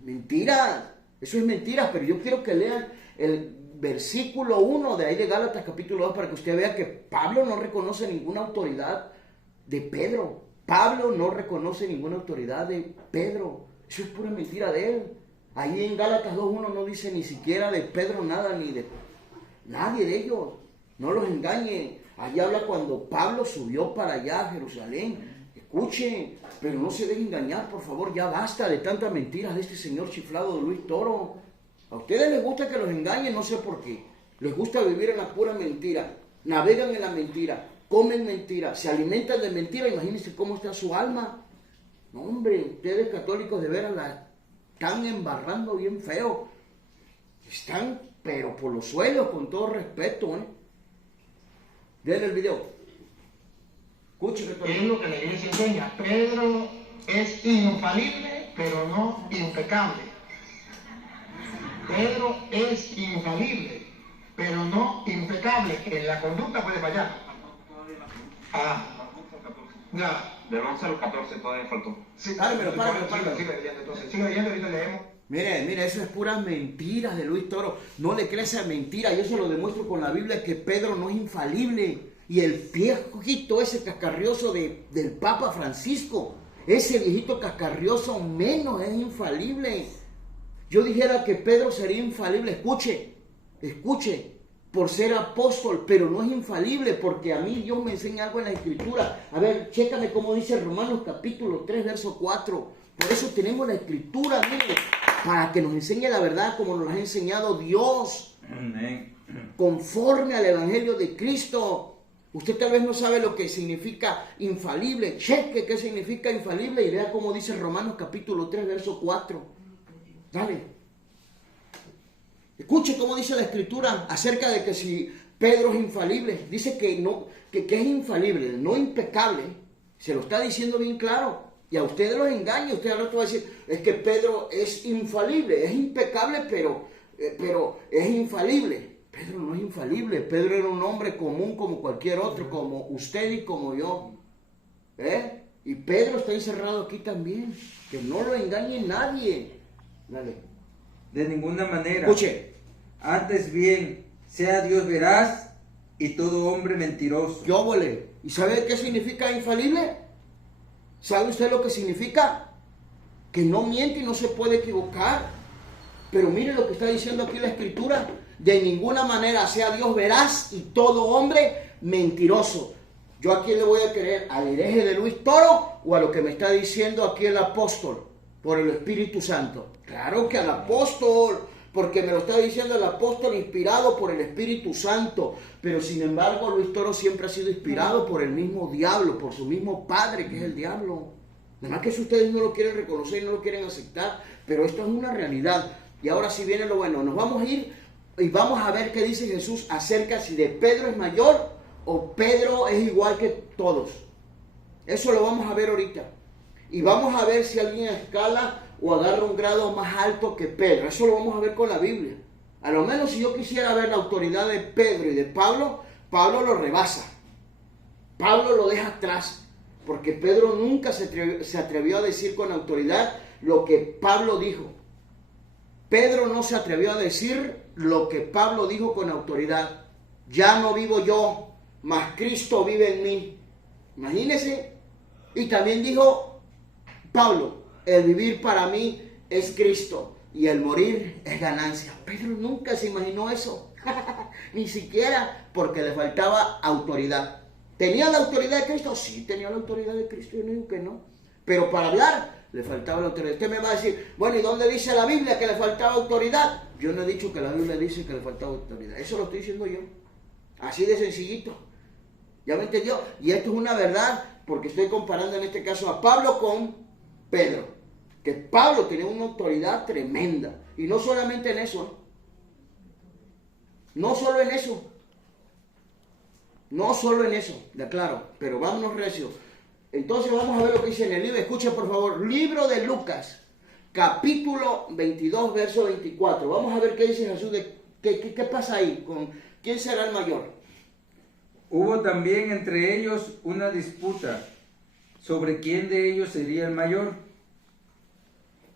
Mentira, eso es mentira, pero yo quiero que lean el versículo 1 de ahí de Gálatas capítulo 2 para que usted vea que Pablo no reconoce ninguna autoridad de Pedro. Pablo no reconoce ninguna autoridad de Pedro. Eso es pura mentira de él. Ahí en Gálatas 2.1 no dice ni siquiera de Pedro nada, ni de nadie de ellos. No los engañen. Allí habla cuando Pablo subió para allá a Jerusalén. Escuchen, pero no se dejen engañar, por favor. Ya basta de tantas mentiras de este señor chiflado de Luis Toro. A ustedes les gusta que los engañen, no sé por qué. Les gusta vivir en la pura mentira. Navegan en la mentira. Comen mentira. Se alimentan de mentira. Imagínense cómo está su alma. No, hombre, ustedes católicos de veras la están embarrando bien feo. Están, pero por los suelos, con todo respeto, Vean el video. Escuchen, Es lo que la iglesia enseña. Pedro es infalible, pero no impecable. Pedro es infalible, pero no impecable. En la conducta puede fallar. Ya. Del 11 al 14 todavía faltó. Sí, Pármelo. sigue leyendo, entonces. Sigue leyendo, ahorita leemos. Mire, eso es puras mentiras de Luis Toro. No le creas a mentira. Yo se lo demuestro con la Biblia que Pedro no es infalible. Y el viejito ese cascarrioso del Papa Francisco, ese viejito cascarrioso menos es infalible. Yo dijera que Pedro sería infalible. Escuche, por ser apóstol, pero no es infalible, porque a mí Dios me enseña algo en la Escritura. A ver, chécame cómo dice Romanos capítulo 3, verso 4. Por eso tenemos la Escritura, mire, para que nos enseñe la verdad como nos la ha enseñado Dios. Amén. Conforme al Evangelio de Cristo. Usted tal vez no sabe lo que significa infalible. Cheque qué significa infalible y vea cómo dice Romanos capítulo 3, verso 4. Dale. Escuche cómo dice la Escritura acerca de que si Pedro es infalible. Dice que no, que es infalible, no impecable. Se lo está diciendo bien claro. Y a ustedes los engaña. Usted al rato va a decir, es que Pedro es infalible, es impecable, pero es infalible. Pedro no es infalible. Pedro era un hombre común como cualquier otro, como usted y como yo. Y Pedro está encerrado aquí también. Que no lo engañe nadie. Dale. De ninguna manera. Escuche. Antes bien, sea Dios veraz y todo hombre mentiroso. Yo volé. ¿Y sabe qué significa infalible? ¿Sabe usted lo que significa? Que no miente y no se puede equivocar. Pero mire lo que está diciendo aquí la Escritura. De ninguna manera sea Dios veraz y todo hombre mentiroso. ¿Yo a quién le voy a creer? ¿Al hereje de Luis Toro o a lo que me está diciendo aquí el apóstol por el Espíritu Santo? Claro que al apóstol, porque me lo está diciendo el apóstol inspirado por el Espíritu Santo. Pero sin embargo Luis Toro siempre ha sido inspirado por el mismo diablo, por su mismo padre que es el diablo. Nada más que si ustedes no lo quieren reconocer y no lo quieren aceptar, pero esto es una realidad. Y ahora sí viene lo bueno, nos vamos a ir y vamos a ver qué dice Jesús acerca si de Pedro es mayor o Pedro es igual que todos. Eso lo vamos a ver ahorita. Y vamos a ver si alguien escala o agarra un grado más alto que Pedro. Eso lo vamos a ver con la Biblia. A lo menos si yo quisiera ver la autoridad de Pedro y de Pablo, Pablo lo rebasa. Pablo lo deja atrás. Porque Pedro nunca se atrevió a decir con autoridad lo que Pablo dijo. Pedro no se atrevió a decir lo que Pablo dijo con autoridad. Ya no vivo yo, mas Cristo vive en mí. Imagínense. Y también dijo Pablo, el vivir para mí es Cristo y el morir es ganancia. Pedro nunca se imaginó eso. Ni siquiera porque le faltaba autoridad. ¿Tenía la autoridad de Cristo? Sí, tenía la autoridad de Cristo. Yo no digo que no. Pero para hablar le faltaba la autoridad. Usted me va a decir, bueno, ¿y dónde dice la Biblia que le faltaba autoridad? Yo no he dicho que la Biblia dice que le faltaba autoridad. Eso lo estoy diciendo yo. Así de sencillito. ¿Ya me entendió? Y esto es una verdad porque estoy comparando en este caso a Pablo con Pedro. Que Pablo tenía una autoridad tremenda. Y no solamente en eso. No solo en eso. No solo en eso, de aclaro. Pero vámonos recio. Entonces vamos a ver lo que dice en el libro. Escuchen por favor. Libro de Lucas. Capítulo 22, verso 24. Vamos a ver qué dice Jesús. ¿Qué pasa ahí? ¿Quién será el mayor? Hubo también entre ellos una disputa sobre quién de ellos sería el mayor.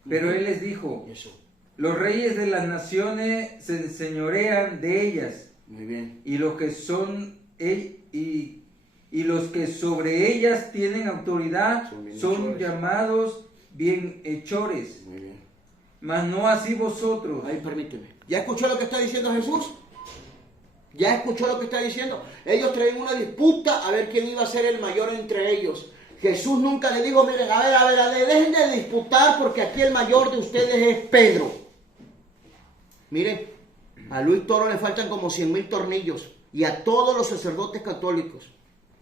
Pero él les dijo, Eso. los reyes de las naciones se enseñorean de ellas, Muy bien. y los que son y los que sobre ellas tienen autoridad Son bienhechores. son llamados bienhechores, Muy bien. mas no así vosotros. Ahí permíteme. ¿Ya escuchó lo que está diciendo Jesús? ¿Ya escuchó lo que está diciendo? Ellos traían una disputa a ver quién iba a ser el mayor entre ellos. Jesús nunca le dijo, miren, a ver, dejen de disputar porque aquí el mayor de ustedes es Pedro. Miren, a Luis Toro le faltan como 100,000 tornillos y a todos los sacerdotes católicos,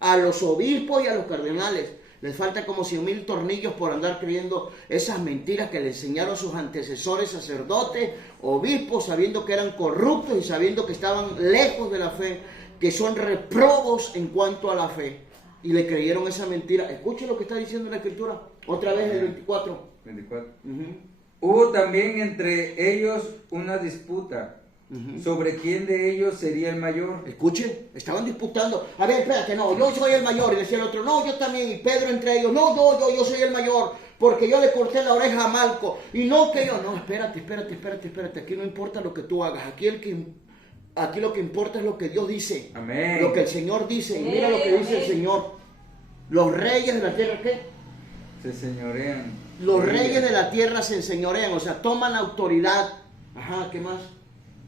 a los obispos y a los cardenales, les falta como 100,000 tornillos por andar creyendo esas mentiras que le enseñaron sus antecesores sacerdotes, obispos, sabiendo que eran corruptos y sabiendo que estaban lejos de la fe, que son reprobos en cuanto a la fe. Y le creyeron esa mentira. Escuche lo que está diciendo la Escritura. Otra vez el 24. 24. Ujú. Hubo también entre ellos una disputa sobre quién de ellos sería el mayor. Escuche, estaban disputando. A ver, espérate, no, yo soy el mayor. Y decía el otro, no, yo también. Y Pedro entre ellos, no, yo soy el mayor. Porque yo le corté la oreja a Malco. Y no que yo, no, espérate. Aquí no importa lo que tú hagas. Aquí lo que importa es lo que Dios dice. Amén. Lo que el Señor dice. Y mira lo que dice el Señor. Los reyes de la tierra, ¿qué? Se señorean. Los reyes de la tierra se enseñorean, o sea, toman autoridad. Ajá, ¿qué más?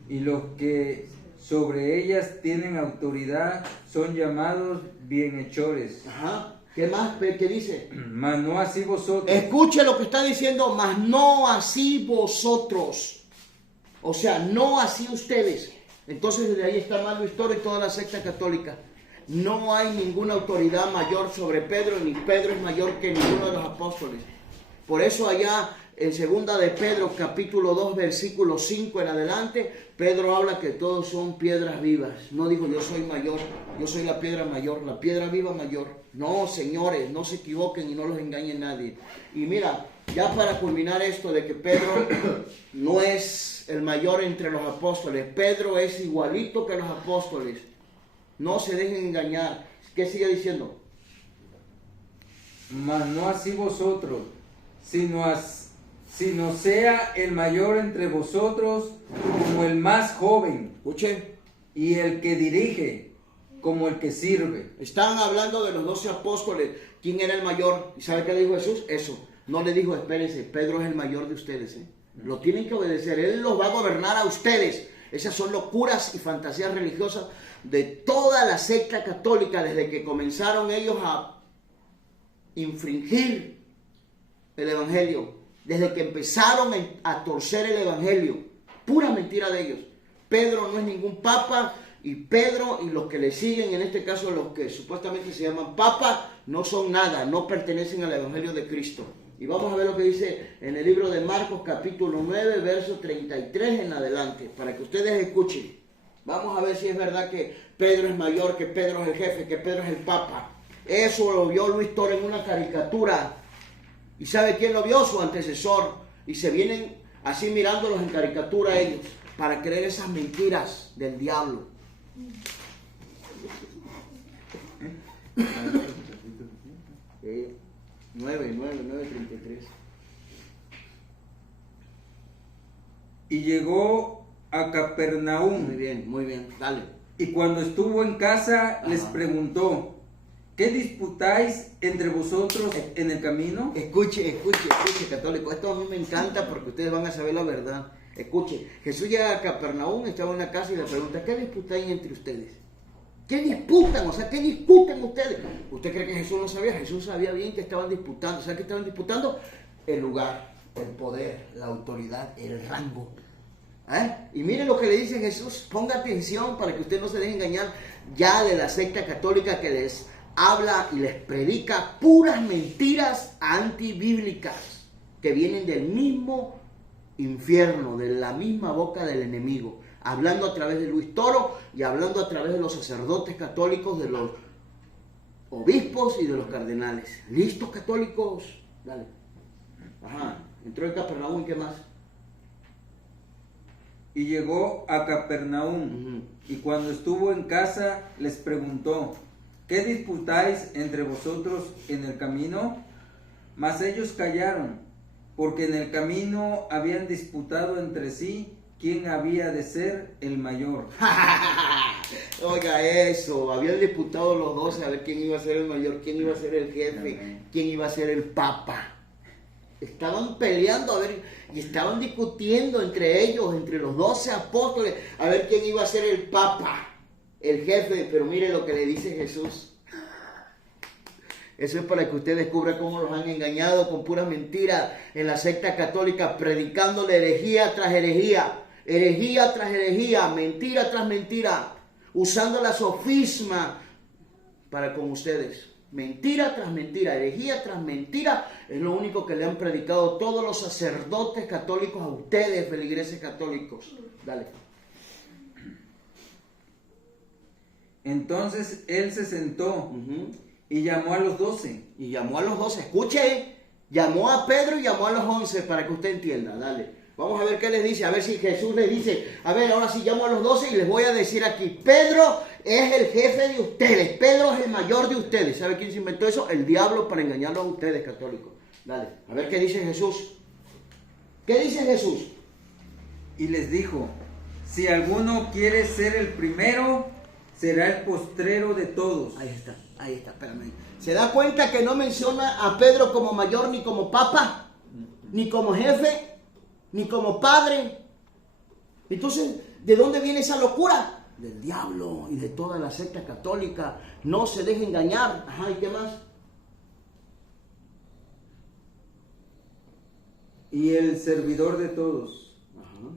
Y los que sobre ellas tienen autoridad son llamados bienhechores. Ajá, ¿qué más? ¿Qué dice? Mas no así vosotros. Escuche lo que está diciendo, mas no así vosotros. O sea, no así ustedes. Entonces desde ahí está mal Luis Toro y toda la secta católica. No hay ninguna autoridad mayor sobre Pedro, ni Pedro es mayor que ninguno de los apóstoles. Por eso allá en segunda de Pedro, capítulo 2, versículo 5 en adelante, Pedro habla que todos son piedras vivas. No dijo yo soy mayor, yo soy la piedra mayor, la piedra viva mayor. No, señores, no se equivoquen y no los engañe nadie. Y mira, ya para culminar esto de que Pedro no es el mayor entre los apóstoles, Pedro es igualito que los apóstoles. No se dejen engañar. ¿Qué sigue diciendo? Mas no así vosotros, sino sea el mayor entre vosotros como el más joven, Escuchen, y el que dirige como el que sirve. están hablando de los 12 apóstoles. ¿Quién era el mayor? ¿Y sabe qué le dijo Jesús? Eso. No le dijo, espérense, Pedro es el mayor de ustedes. Lo tienen que obedecer. Él los va a gobernar a ustedes. Esas son locuras y fantasías religiosas de toda la secta católica desde que comenzaron ellos a infringir el evangelio, desde que empezaron a torcer el evangelio. Pura mentira de ellos. Pedro no es ningún papa y Pedro y los que le siguen, en este caso los que supuestamente se llaman papa, no son nada, no pertenecen al evangelio de Cristo. Y vamos a ver lo que dice en el libro de Marcos capítulo 9, verso 33 en adelante, para que ustedes escuchen. Vamos a ver si es verdad que Pedro es mayor, que Pedro es el jefe, que Pedro es el papa. Eso lo vio Luis Toro en una caricatura. ¿Y sabe quién lo vio? Su antecesor. Y se vienen así mirándolos en caricatura ellos, para creer esas mentiras del diablo. 9:33. Y llegó a Capernaum. Muy bien, dale. Y cuando estuvo en casa, les Ajá. preguntó, ¿qué disputáis entre vosotros en el camino? Escuche, católico. Esto a mí me encanta porque ustedes van a saber la verdad. Escuche, Jesús llega a Capernaum, estaba en la casa y le pregunta, ¿qué disputáis entre ustedes? ¿Qué disputan? O sea, ¿qué discuten ustedes? ¿Usted cree que Jesús no sabía? Jesús sabía bien que estaban disputando. ¿Sabe qué estaban disputando? El lugar, el poder, la autoridad, el rango. Y miren lo que le dice Jesús. Ponga atención para que usted no se deje engañar ya de la secta católica que les habla y les predica puras mentiras antibíblicas que vienen del mismo infierno, de la misma boca del enemigo, hablando a través de Luis Toro y hablando a través de los sacerdotes católicos, de los obispos y de los cardenales. ¿Listos, católicos? Dale. Ajá, entró en Capernaum, ¿qué más? Y llegó a Capernaum. Y cuando estuvo en casa, les preguntó, ¿qué disputáis entre vosotros en el camino? Mas ellos callaron, porque en el camino habían disputado entre sí quién había de ser el mayor. Oiga eso, habían disputado los 12 a ver quién iba a ser el mayor, quién iba a ser el jefe, quién iba a ser el papa. Estaban peleando a ver, y estaban discutiendo entre ellos, entre los 12 apóstoles, a ver quién iba a ser el papa, el jefe. Pero mire lo que le dice Jesús. Eso es para que usted descubra cómo los han engañado con puras mentiras en la secta católica, predicándole herejía tras herejía, herejía tras herejía, mentira tras mentira, usando la sofisma para con ustedes. Mentira tras mentira, herejía tras mentira, es lo único que le han predicado todos los sacerdotes católicos a ustedes, feligreses católicos. Dale. Entonces él se sentó y llamó a los 12. Y llamó a los 12, escuche, llamó a Pedro y llamó a los 11 para que usted entienda, dale. Vamos a ver qué les dice, a ver si Jesús les dice, a ver, ahora sí llamo a los 12 y les voy a decir aquí, Pedro es el jefe de ustedes, Pedro es el mayor de ustedes. ¿Sabe quién se inventó eso? El diablo, para engañarlos a ustedes, católicos. Dale, a ver qué dice Jesús. ¿Qué dice Jesús? Y les dijo, si alguno quiere ser el primero, será el postrero de todos. Ahí está, espérame. ¿Se da cuenta que no menciona a Pedro como mayor, ni como papa, ni como jefe, ni como padre? Entonces, ¿de dónde viene esa locura? Del diablo y de toda la secta católica. No se deje engañar. Ajá, ¿y qué más? Y el servidor de todos. Ajá.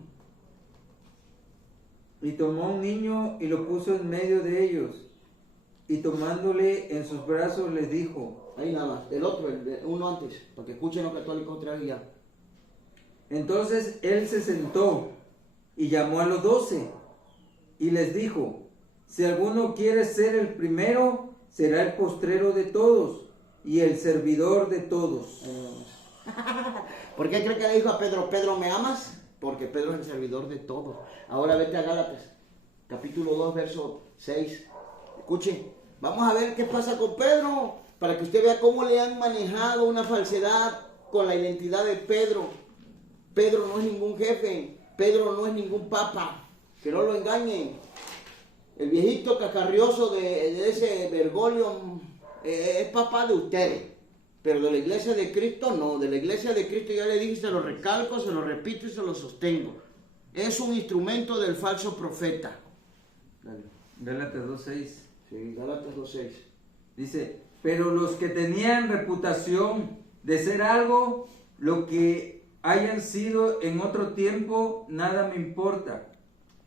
Y tomó un niño y lo puso en medio de ellos. Y tomándole en sus brazos les dijo. Ahí nada más. El otro, uno antes, para que escuchen los católicos otra vez ya. Entonces él se sentó y llamó a los 12 y les dijo, si alguno quiere ser el primero, será el postrero de todos y el servidor de todos. ¿Por qué cree que le dijo a Pedro, Pedro, ¿me amas? Porque Pedro es el servidor de todos. Ahora vete a Gálatas, capítulo 2, verso 6. Escuchen, vamos a ver qué pasa con Pedro, para que usted vea cómo le han manejado una falsedad con la identidad de Pedro. Pedro no es ningún jefe, Pedro no es ningún papa, que no lo engañen. El viejito cacarrioso de ese Bergoglio es papá de ustedes, pero de la iglesia de Cristo no. De la iglesia de Cristo ya le dije, se lo recalco, se lo repito y se lo sostengo. Es un instrumento del falso profeta. Dale. Gálatas 2:6. Sí, Gálatas 2:6. Dice, pero los que tenían reputación de ser algo, lo que hayan sido en otro tiempo, nada me importa.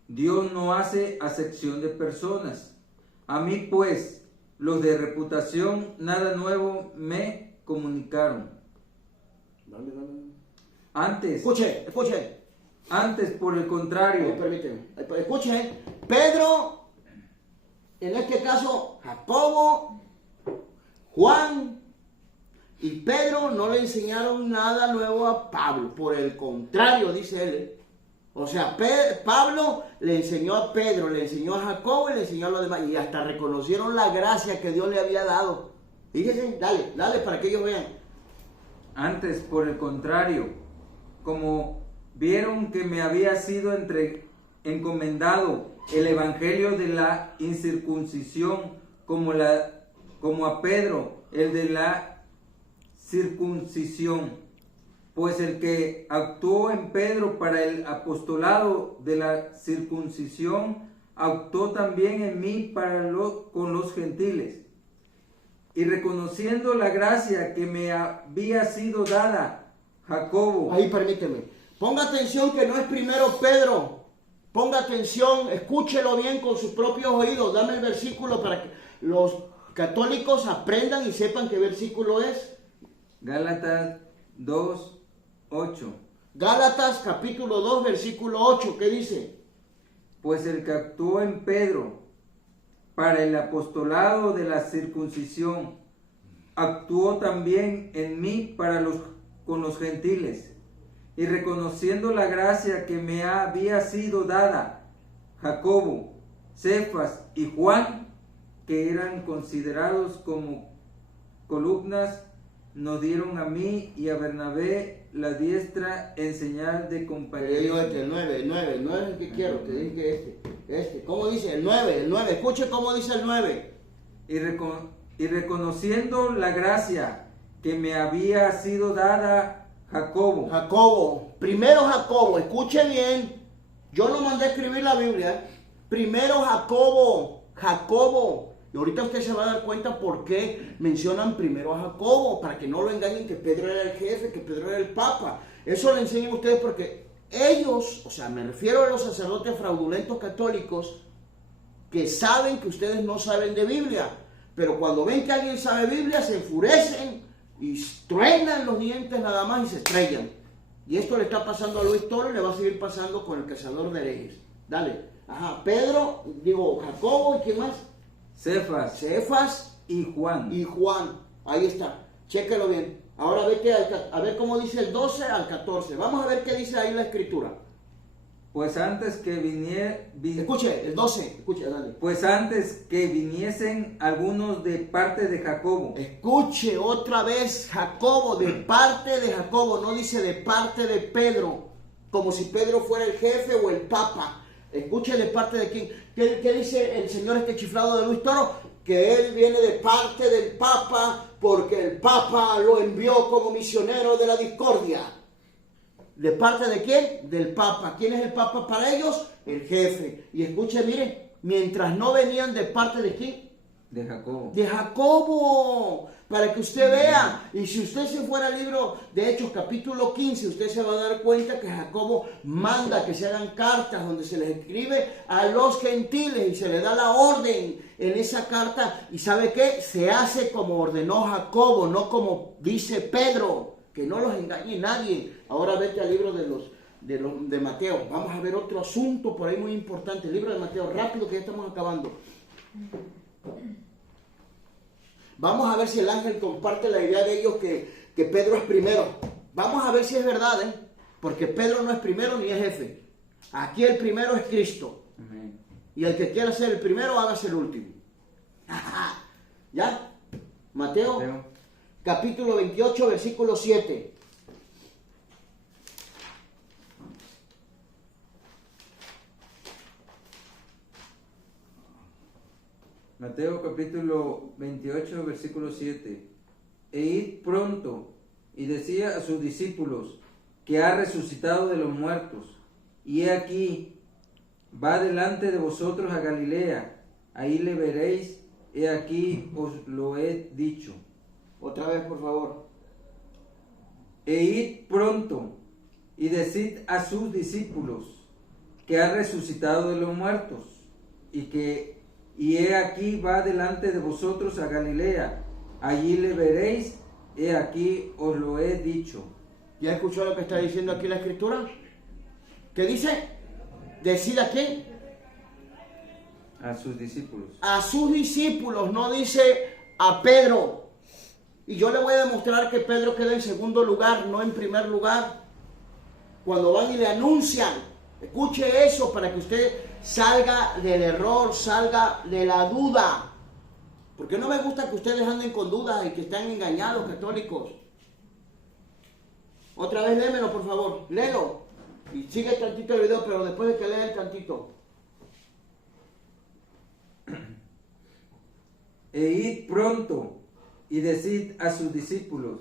Dios no hace acepción de personas. A mí pues, los de reputación, nada nuevo me comunicaron. Dale. Antes, Escuche. antes por el contrario, Permíteme. Escuche, Pedro, en este caso, Jacobo, Juan y Pedro no le enseñaron nada nuevo a Pablo. Por el contrario, dice él. O sea, Pablo le enseñó a Pedro, le enseñó a Jacobo y le enseñó a los demás. Y hasta reconocieron la gracia que Dios le había dado. Fíjense, dale para que ellos vean. antes por el contrario, como vieron que me había sido encomendado el evangelio de la incircuncisión, como a Pedro el de la circuncisión, pues el que actuó en Pedro para el apostolado de la circuncisión, actuó también en mí con los gentiles. Y reconociendo la gracia que me había sido dada, Jacobo. Ahí permíteme. Ponga atención que no es primero Pedro. Ponga atención, escúchelo bien con sus propios oídos. Dame el versículo para que los católicos aprendan y sepan qué versículo es. Gálatas 2:8. Gálatas capítulo 2, versículo 8. ¿Qué dice? Pues el que actuó en Pedro para el apostolado de la circuncisión, actuó también en mí con los gentiles. Y reconociendo la gracia que me había sido dada, Jacobo, Cefas y Juan, que eran considerados como columnas, nos dieron a mí y a Bernabé la diestra en señal de Yo compañía. digo el 9 es el que quiero, te dije este. ¿Cómo dice? El 9, escuche cómo dice el 9. Y reconociendo la gracia que me había sido dada Jacobo. Primero Jacobo, escuche bien, yo no mandé a escribir la Biblia, primero Jacobo, y ahorita usted se va a dar cuenta por qué mencionan primero a Jacobo, para que no lo engañen que Pedro era el jefe, que Pedro era el papa. Eso le enseñan a ustedes porque ellos, o sea, me refiero a los sacerdotes fraudulentos católicos que saben que ustedes no saben de Biblia, pero cuando ven que alguien sabe Biblia se enfurecen y truenan los dientes nada más y se estrellan. Y esto le está pasando a Luis Toro y le va a seguir pasando con el cazador de herejes. Dale. Ajá, Jacobo, ¿y quién más? Cefas y Juan. Y Juan. Ahí está. Chéquelo bien. Ahora vete a ver cómo dice el 12 al 14. Vamos a ver qué dice ahí la escritura. Pues antes que Escuche, el 12. Escuche, dale. Pues antes que viniesen algunos de parte de Jacobo. Escuche otra vez, Jacobo, de parte de Jacobo, no dice de parte de Pedro, como si Pedro fuera el jefe o el papa. Escuche de parte de quién. ¿Qué dice el señor este chiflado de Luis Toro? Que él viene de parte del papa porque el papa lo envió como misionero de la discordia. ¿De parte de quién? Del papa. ¿Quién es el papa para ellos? El jefe. Y escuche, mire, mientras no venían de parte de quién? De Jacobo. De Jacobo, para que usted vea. Y si usted se fuera al libro de Hechos capítulo 15, usted se va a dar cuenta que Jacobo manda que se hagan cartas donde se les escribe a los gentiles y se les da la orden en esa carta. ¿Y sabe qué? Se hace como ordenó Jacobo, no como dice Pedro. Que no los engañe nadie. Ahora vete al libro de Mateo. Vamos a ver otro asunto por ahí muy importante. El libro de Mateo, rápido que ya estamos acabando. Vamos a ver si el ángel comparte la idea de ellos que Pedro es primero. Vamos a ver si es verdad, porque Pedro no es primero ni es jefe. Aquí el primero es Cristo. Amén. Y el que quiera ser el primero, hágase el último. ¿Ya? Mateo. Capítulo 28, versículo 7. Mateo capítulo 28, versículo 7. E id pronto y decía a sus discípulos que ha resucitado de los muertos. Y he aquí, va delante de vosotros a Galilea. Ahí le veréis. He aquí os lo he dicho. Otra vez, por favor. E id pronto y decid a sus discípulos que ha resucitado de los muertos y he aquí va delante de vosotros a Galilea, allí le veréis, he aquí os lo he dicho. ¿Ya escuchó lo que está diciendo aquí la escritura? ¿Qué dice? ¿Decid a quién? A sus discípulos. A sus discípulos, no dice a Pedro. Y yo le voy a demostrar que Pedro queda en segundo lugar, no en primer lugar. Cuando van y le anuncian, escuche eso para que usted salga del error, salga de la duda. Porque no me gusta que ustedes anden con dudas y que están engañados, católicos. Otra vez léemelo, por favor, léelo. Y sigue tantito el video, pero después de que lea el tantito. E id pronto y decid a sus discípulos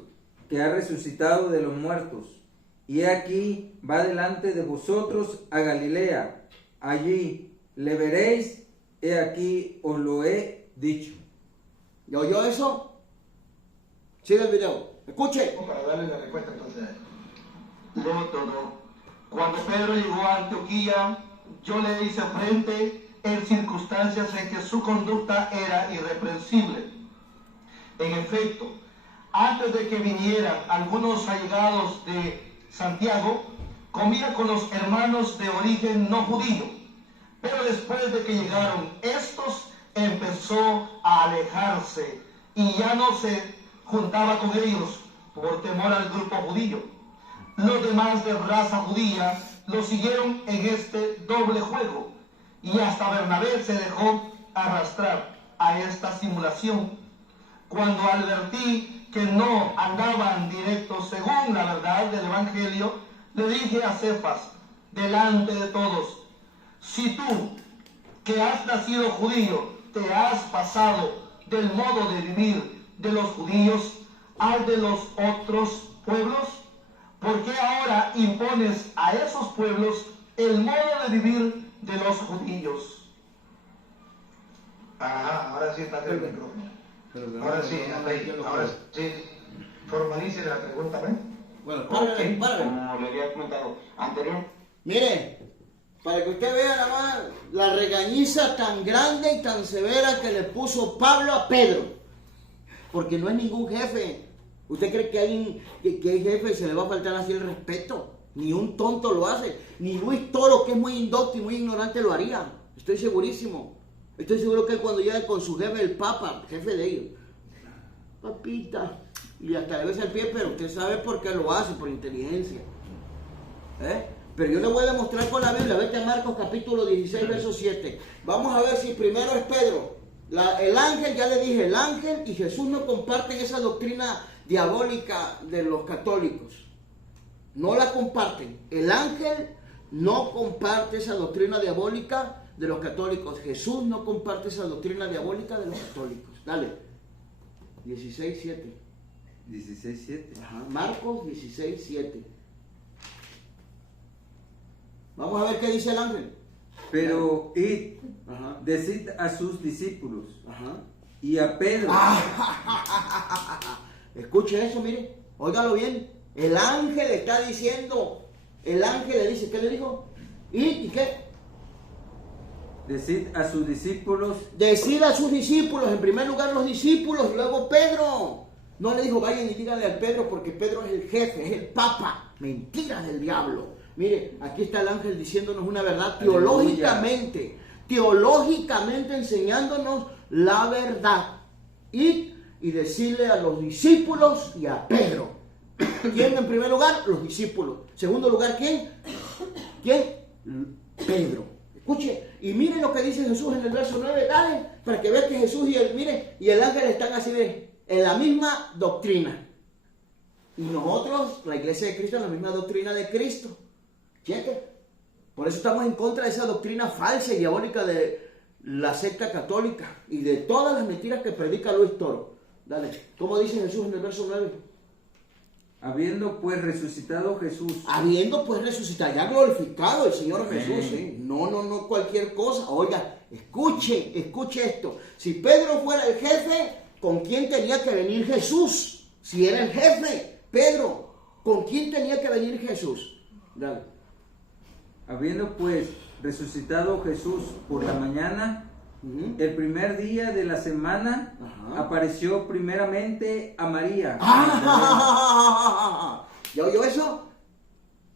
que ha resucitado de los muertos. Y he aquí va delante de vosotros a Galilea. Allí le veréis, he aquí os lo he dicho. ¿Ya oyó eso? Sigue el video. Escuche. Para darle la respuesta entonces a él. Leo todo. Cuando Pedro llegó a Antioquía, yo le hice frente en circunstancias en que su conducta era irreprensible. En efecto, antes de que vinieran algunos allegados de Santiago, comía con los hermanos de origen no judío. Pero después de que llegaron estos, empezó a alejarse y ya no se juntaba con ellos por temor al grupo judío. Los demás de raza judía lo siguieron en este doble juego y hasta Bernabé se dejó arrastrar a esta simulación. cuando advertí que no andaban directos según la verdad del Evangelio, le dije a Cefas, delante de todos, si tú, que has nacido judío, te has pasado del modo de vivir de los judíos al de los otros pueblos, ¿por qué ahora impones a esos pueblos el modo de vivir de los judíos? Ajá, ahora sí está el micrófono. Ahora sí, ahora sí. Formalice la pregunta, ¿ven? Bueno, párale. Como le había comentado anteriormente. Mire, para que usted vea nada más la regañiza tan grande y tan severa que le puso Pablo a Pedro. Porque no es ningún jefe. ¿Usted cree que hay jefe y se le va a faltar así el respeto? Ni un tonto lo hace. Ni Luis Toro, que es muy indocto y muy ignorante, lo haría. Estoy segurísimo. Estoy seguro que cuando llegue con su jefe, el Papa, jefe de ellos, papita, y hasta le besa el pie, pero usted sabe por qué lo hace, por inteligencia. Pero yo le voy a demostrar con la Biblia. Vete a Marcos capítulo 16, verso 7. Vamos a ver si primero es Pedro. El ángel, ya le dije, el ángel y Jesús no comparten esa doctrina diabólica de los católicos. No la comparten. El ángel no comparte esa doctrina diabólica de los católicos. Jesús no comparte esa doctrina diabólica de los católicos. Dale. 16:7. 16:7. Ajá. Marcos 16:7. Vamos a ver qué dice el ángel. Pero id, Ajá. decid a sus discípulos Ajá. y a Pedro. Escuche eso, mire. Óigalo bien. El ángel está diciendo. El ángel le dice, ¿qué le dijo? ¿Y qué? Decid a sus discípulos. Decid a sus discípulos, en primer lugar los discípulos, luego Pedro. No le dijo, vayan y díganle al Pedro, porque Pedro es el jefe, es el papa. Mentiras del diablo. Mire, aquí está el ángel diciéndonos una verdad teológicamente enseñándonos la verdad. Y decirle a los discípulos y a Pedro. ¿Quién en primer lugar? Los discípulos. Segundo lugar, ¿quién? ¿Quién? Pedro. Escuche, y miren lo que dice Jesús en el verso 9, dale, para que vean que Jesús y el ángel están así en la misma doctrina. Y nosotros, la iglesia de Cristo, en la misma doctrina de Cristo. ¿Siente? Por eso estamos en contra de esa doctrina falsa y diabólica de la secta católica y de todas las mentiras que predica Luis Toro. Dale, ¿cómo dice Jesús en el verso 9? Habiendo pues resucitado Jesús. Habiendo pues resucitado, ya glorificado el Señor Jesús, ¿eh? No cualquier cosa. Oiga, escuche esto. Si Pedro fuera el jefe, ¿con quién tenía que venir Jesús? Si era el jefe, Pedro, ¿con quién tenía que venir Jesús? Dale. Habiendo pues resucitado Jesús por la mañana, el primer día de la semana, apareció primeramente a María. ¿Ya oyó eso?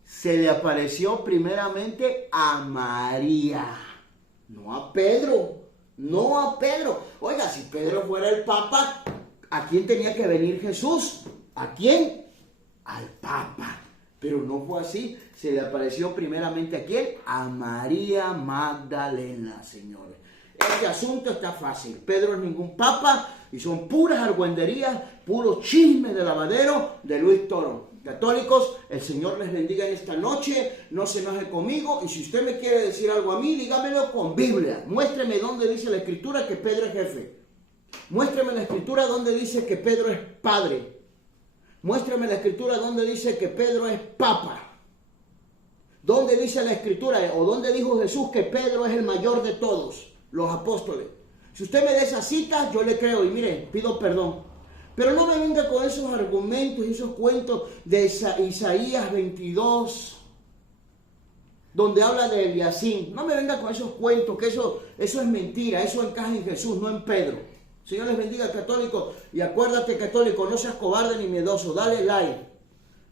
Se le apareció primeramente a María, no a Pedro. Oiga, si Pedro fuera el Papa, ¿a quién tenía que venir Jesús? ¿A quién? Al Papa. Pero no fue así. Se le apareció primeramente ¿a quién? A María Magdalena, señores. Este asunto está fácil. Pedro es ningún papa y son puras argüenderías, puros chismes de lavadero de Luis Toro. Católicos, el Señor les bendiga en esta noche. No se enoje conmigo. Y si usted me quiere decir algo a mí, dígamelo con Biblia. Muéstreme dónde dice la Escritura que Pedro es jefe. Muéstreme la Escritura donde dice que Pedro es padre. Muéstrame la Escritura donde dice que Pedro es papa. ¿Dónde dice la Escritura o dónde dijo Jesús que Pedro es el mayor de todos los apóstoles? Si usted me da esas citas, yo le creo y mire, pido perdón. Pero no me venga con esos argumentos y esos cuentos de Isaías 22, donde habla de Eliasín. No me venga con esos cuentos, que eso es mentira, eso encaja en Jesús, no en Pedro. Señor les bendiga, católico. Y acuérdate, católico, no seas cobarde ni miedoso. Dale like.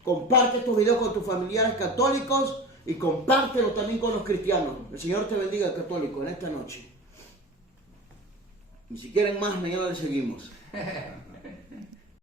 Comparte estos videos con tus familiares católicos y compártelo también con los cristianos. El Señor te bendiga, católico, en esta noche. Y si quieren más, mañana le seguimos.